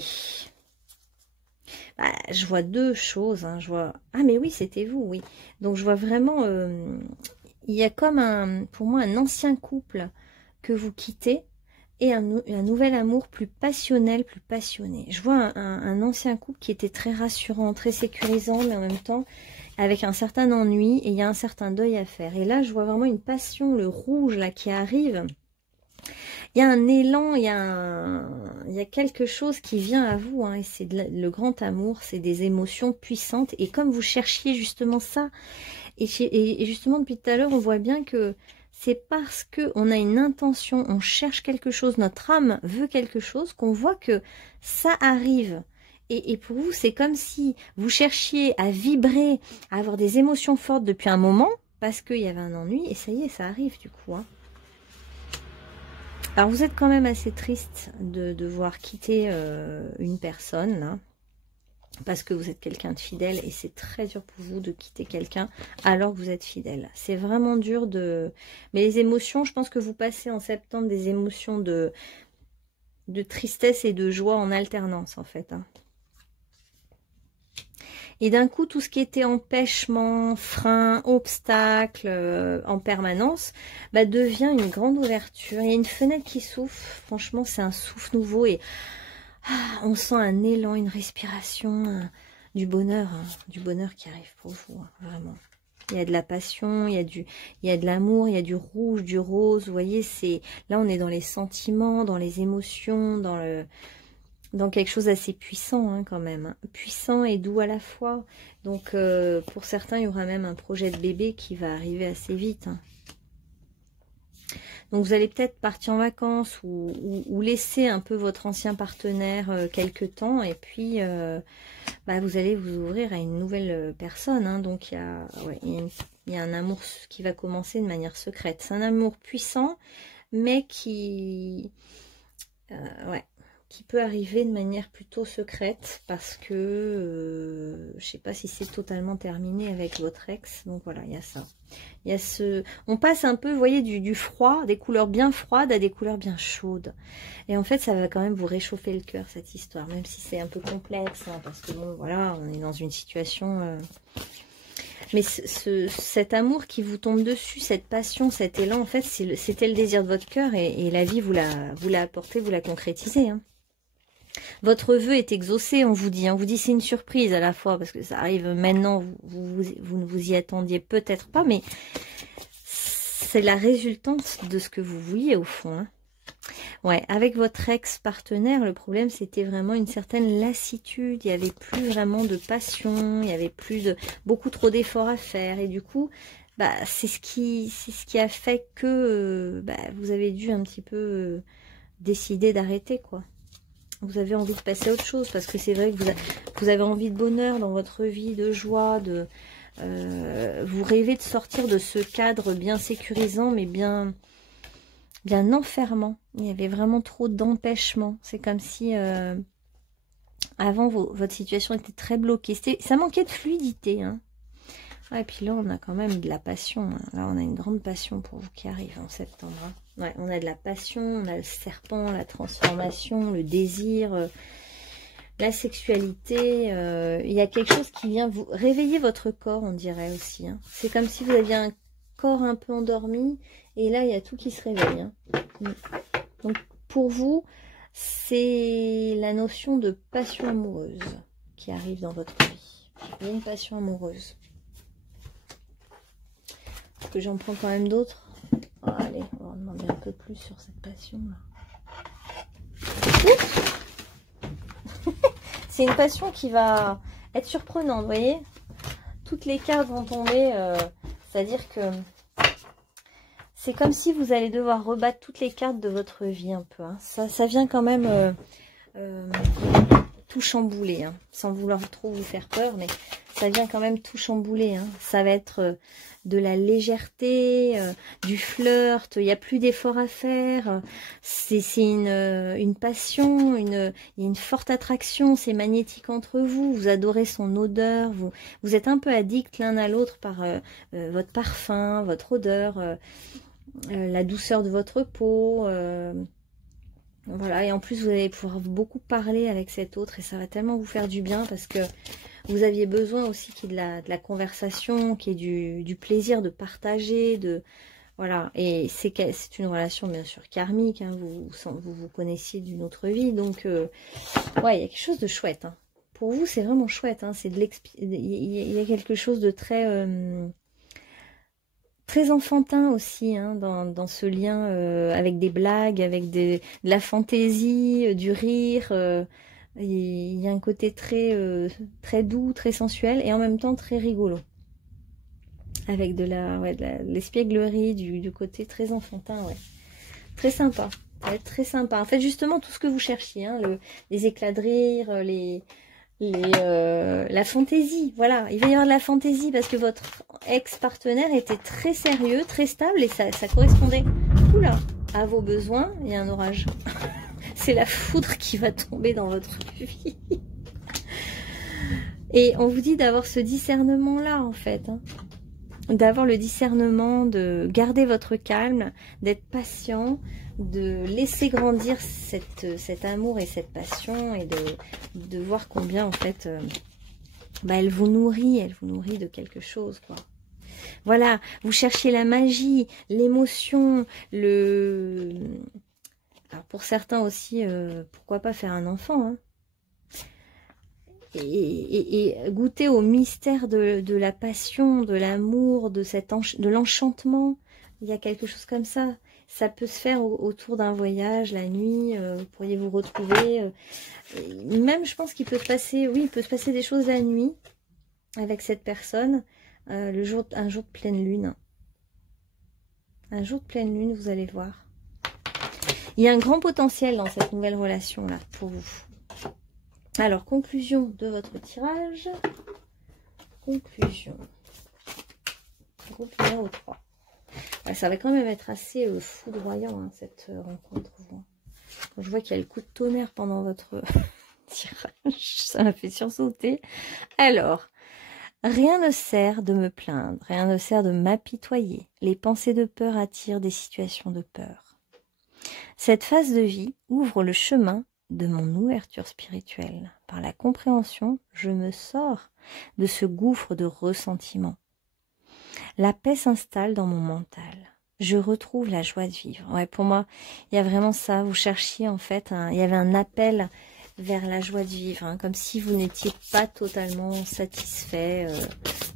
Bah, je vois deux choses. Hein. Je vois... Ah, mais oui, c'était vous, oui. Donc, je vois vraiment... il y a comme, pour moi, un ancien couple que vous quittez et un nouvel amour plus passionnel, plus passionné. Je vois un ancien couple qui était très rassurant, très sécurisant, mais en même temps... avec un certain ennui, et il y a un certain deuil à faire. Et là, je vois vraiment une passion, le rouge, là, qui arrive. Il y a un élan, il y a quelque chose qui vient à vous, hein, et c'est le grand amour, c'est des émotions puissantes. Et comme vous cherchiez justement ça, et justement, depuis tout à l'heure, on voit bien que c'est parce qu'on a une intention, on cherche quelque chose, notre âme veut quelque chose, qu'on voit que ça arrive. Et pour vous, c'est comme si vous cherchiez à vibrer, à avoir des émotions fortes depuis un moment, parce qu'il y avait un ennui, et ça y est, ça arrive du coup. Hein. Alors vous êtes quand même assez triste de devoir quitter une personne, là, parce que vous êtes quelqu'un de fidèle, et c'est très dur pour vous de quitter quelqu'un alors que vous êtes fidèle. C'est vraiment dur de... Mais les émotions, je pense que vous passez en septembre des émotions de tristesse et de joie en alternance, en fait. Hein. Et d'un coup, tout ce qui était empêchement, frein, obstacle en permanence, bah, devient une grande ouverture. Il y a une fenêtre qui souffle. Franchement, c'est un souffle nouveau et on sent un élan, une respiration, du bonheur qui arrive pour vous, hein, vraiment. Il y a de la passion, il y a de l'amour, il y a du rouge, du rose. Vous voyez, là on est dans les sentiments, dans les émotions, dans quelque chose d'assez puissant hein, quand même. Hein. Puissant et doux à la fois. Donc pour certains, il y aura même un projet de bébé qui va arriver assez vite. Hein. Donc vous allez peut-être partir en vacances ou laisser un peu votre ancien partenaire quelque temps et puis vous allez vous ouvrir à une nouvelle personne. Hein. Donc il y a un amour qui va commencer de manière secrète. C'est un amour puissant mais qui peut arriver de manière plutôt secrète parce que je sais pas si c'est totalement terminé avec votre ex. Donc voilà, il y a ça. Il y a on passe un peu, vous voyez, du froid, des couleurs bien froides à des couleurs bien chaudes. Et en fait, ça va quand même vous réchauffer le cœur, cette histoire, même si c'est un peu complexe, hein, parce que bon, voilà, on est dans une situation... Mais cet amour qui vous tombe dessus, cette passion, cet élan, en fait, c'était le désir de votre cœur et la vie vous l'a apporté, vous l'a concrétisé. Hein. Votre vœu est exaucé, on vous dit. On vous dit c'est une surprise à la fois, parce que ça arrive maintenant, vous ne vous y attendiez peut-être pas, mais c'est la résultante de ce que vous vouliez au fond. Hein. Ouais, avec votre ex-partenaire, le problème c'était vraiment une certaine lassitude. Il n'y avait plus vraiment de passion, il y avait plus beaucoup trop d'efforts à faire. Et du coup, c'est ce qui a fait que vous avez dû un petit peu décider d'arrêter, quoi. Vous avez envie de passer à autre chose parce que c'est vrai que vous avez envie de bonheur dans votre vie, de joie, vous rêvez de sortir de ce cadre bien sécurisant mais bien enfermant. Il y avait vraiment trop d'empêchements. C'est comme si avant votre situation était très bloquée. Ça manquait de fluidité. Hein. Ouais, et puis là on a quand même de la passion. Hein. Là on a une grande passion pour vous qui arrive en septembre. Hein. Ouais, on a de la passion, on a le serpent, la transformation, le désir, la sexualité. Il y a quelque chose qui vient vous réveiller votre corps, on dirait aussi. Hein. C'est comme si vous aviez un corps un peu endormi et là il y a tout qui se réveille. Hein. Donc pour vous, c'est la notion de passion amoureuse qui arrive dans votre vie. Il y a une passion amoureuse. Est-ce que j'en prends quand même d'autres? Oh, allez, on va en demander un peu plus sur cette passion-là. C'est une passion qui va être surprenante, vous voyez. Toutes les cartes vont tomber, c'est-à-dire que c'est comme si vous allez devoir rebattre toutes les cartes de votre vie un peu. Hein. Ça vient quand même tout chambouler, hein, sans vouloir trop vous faire peur, mais ça vient quand même tout chambouler. Hein. Ça va être de la légèreté, du flirt, il n'y a plus d'efforts à faire. C'est une passion, il y a une forte attraction, c'est magnétique entre vous, vous adorez son odeur, vous êtes un peu addict l'un à l'autre par votre parfum, votre odeur, la douceur de votre peau. Voilà, et en plus vous allez pouvoir beaucoup parler avec cet autre et ça va tellement vous faire du bien parce que vous aviez besoin aussi qu'il y ait de la conversation, qu'il y ait du plaisir de partager, voilà. Et c'est une relation bien sûr karmique, hein, vous connaissiez d'une autre vie, donc ouais, il y a quelque chose de chouette. Hein. Pour vous, c'est vraiment chouette. Hein, il y a quelque chose de très enfantin aussi hein, dans ce lien avec des blagues, avec de la fantaisie, du rire. Il y a un côté très doux, très sensuel et en même temps très rigolo. Avec de l'espièglerie, du côté très enfantin. Ouais. Très sympa. Ça va être très sympa. En fait, justement, tout ce que vous cherchiez. Hein, les éclats de rire, la fantaisie, voilà, il va y avoir de la fantaisie parce que votre ex-partenaire était très sérieux, très stable et ça correspondait oula, à vos besoins. Il y a un orage. C'est la foudre qui va tomber dans votre vie. Et on vous dit d'avoir ce discernement-là, en fait. Hein. D'avoir le discernement, de garder votre calme, d'être patient, de laisser grandir cet amour et cette passion et de voir combien en fait elle vous nourrit de quelque chose quoi. Voilà, vous cherchiez la magie, l'émotion, alors pour certains aussi, pourquoi pas faire un enfant hein. et goûter au mystère de la passion, de l'amour, de l'enchantement. Il y a quelque chose comme ça. Ça peut se faire autour d'un voyage, la nuit, vous pourriez vous retrouver. Même, je pense qu'il peut se passer, oui, il peut se passer des choses la nuit avec cette personne, un jour de pleine lune. Un jour de pleine lune, vous allez voir. Il y a un grand potentiel dans cette nouvelle relation-là pour vous. Alors, conclusion de votre tirage. Conclusion. Groupe numéro 3. Ouais, ça va quand même être assez foudroyant, hein, cette rencontre. Quand je vois qu'il y a le coup de tonnerre pendant votre tirage, ça m'a fait sursauter. Alors, rien ne sert de me plaindre, rien ne sert de m'apitoyer. Les pensées de peur attirent des situations de peur. Cette phase de vie ouvre le chemin de mon ouverture spirituelle. Par la compréhension, je me sors de ce gouffre de ressentiment. La paix s'installe dans mon mental. Je retrouve la joie de vivre. Ouais, pour moi, il y a vraiment ça. Vous cherchiez en fait, il y avait un appel vers la joie de vivre, hein, comme si vous n'étiez pas totalement satisfait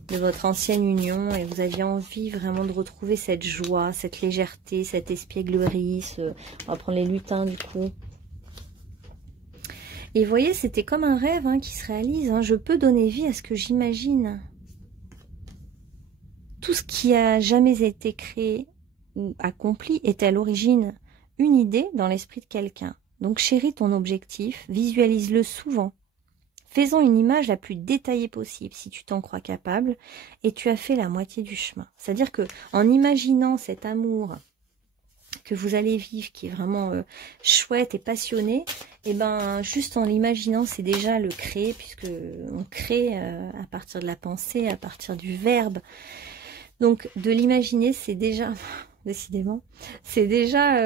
de votre ancienne union et vous aviez envie vraiment de retrouver cette joie, cette légèreté, cette espièglerie. On va prendre les lutins du coup. Et vous voyez, c'était comme un rêve hein, qui se réalise. Hein. Je peux donner vie à ce que j'imagine. Tout ce qui a jamais été créé ou accompli est à l'origine une idée dans l'esprit de quelqu'un. Donc chéris ton objectif, visualise-le souvent. Faisons une image la plus détaillée possible si tu t'en crois capable et tu as fait la moitié du chemin. C'est-à-dire que en imaginant cet amour que vous allez vivre, qui est vraiment chouette et passionné, et ben juste en l'imaginant, c'est déjà le créer, puisque on crée à partir de la pensée, à partir du verbe. Donc de l'imaginer, c'est déjà, décidément, c'est déjà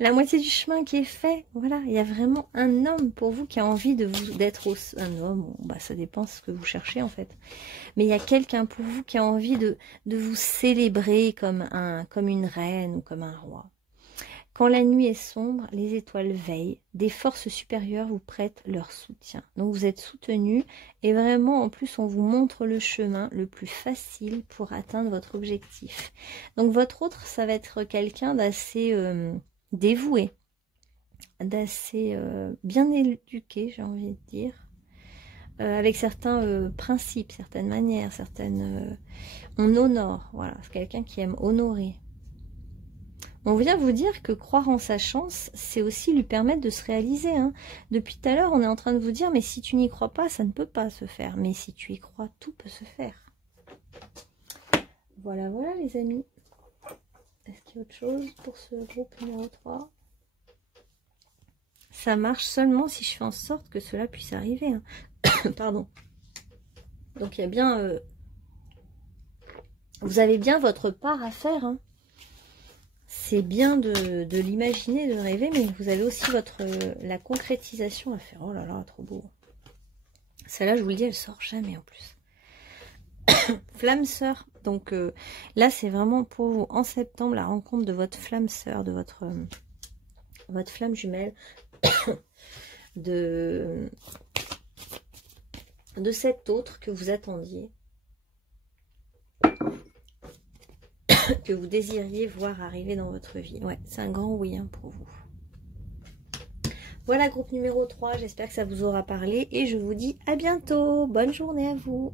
la moitié du chemin qui est fait. Voilà, il y a vraiment un homme pour vous qui a envie de vous d'être un homme. Bon, bah ça dépend ce que vous cherchez en fait. Mais il y a quelqu'un pour vous qui a envie de vous célébrer comme une reine ou comme un roi. Quand la nuit est sombre, les étoiles veillent, des forces supérieures vous prêtent leur soutien. Donc vous êtes soutenu et vraiment en plus on vous montre le chemin le plus facile pour atteindre votre objectif. Donc votre autre, ça va être quelqu'un d'assez dévoué, d'assez bien éduqué, j'ai envie de dire. Avec certains principes, certaines manières, on honore, voilà, c'est quelqu'un qui aime honorer. On vient vous dire que croire en sa chance, c'est aussi lui permettre de se réaliser. Hein. Depuis tout à l'heure, on est en train de vous dire, mais si tu n'y crois pas, ça ne peut pas se faire. Mais si tu y crois, tout peut se faire. Voilà, voilà les amis. Est-ce qu'il y a autre chose pour ce groupe numéro 3 ? Ça marche seulement si je fais en sorte que cela puisse arriver. Hein. Pardon. Donc il y a bien... vous avez bien votre part à faire, hein. C'est bien de l'imaginer, de rêver, mais vous avez aussi la concrétisation à faire. Oh là là, trop beau. Celle-là, je vous le dis, elle sort jamais en plus. Flamme sœur. Donc là, c'est vraiment pour vous, en septembre, la rencontre de votre flamme sœur, de votre flamme jumelle, de cet autre que vous attendiez. Que vous désiriez voir arriver dans votre vie. Ouais, c'est un grand oui hein, pour vous. Voilà, groupe numéro 3. J'espère que ça vous aura parlé et je vous dis à bientôt. Bonne journée à vous.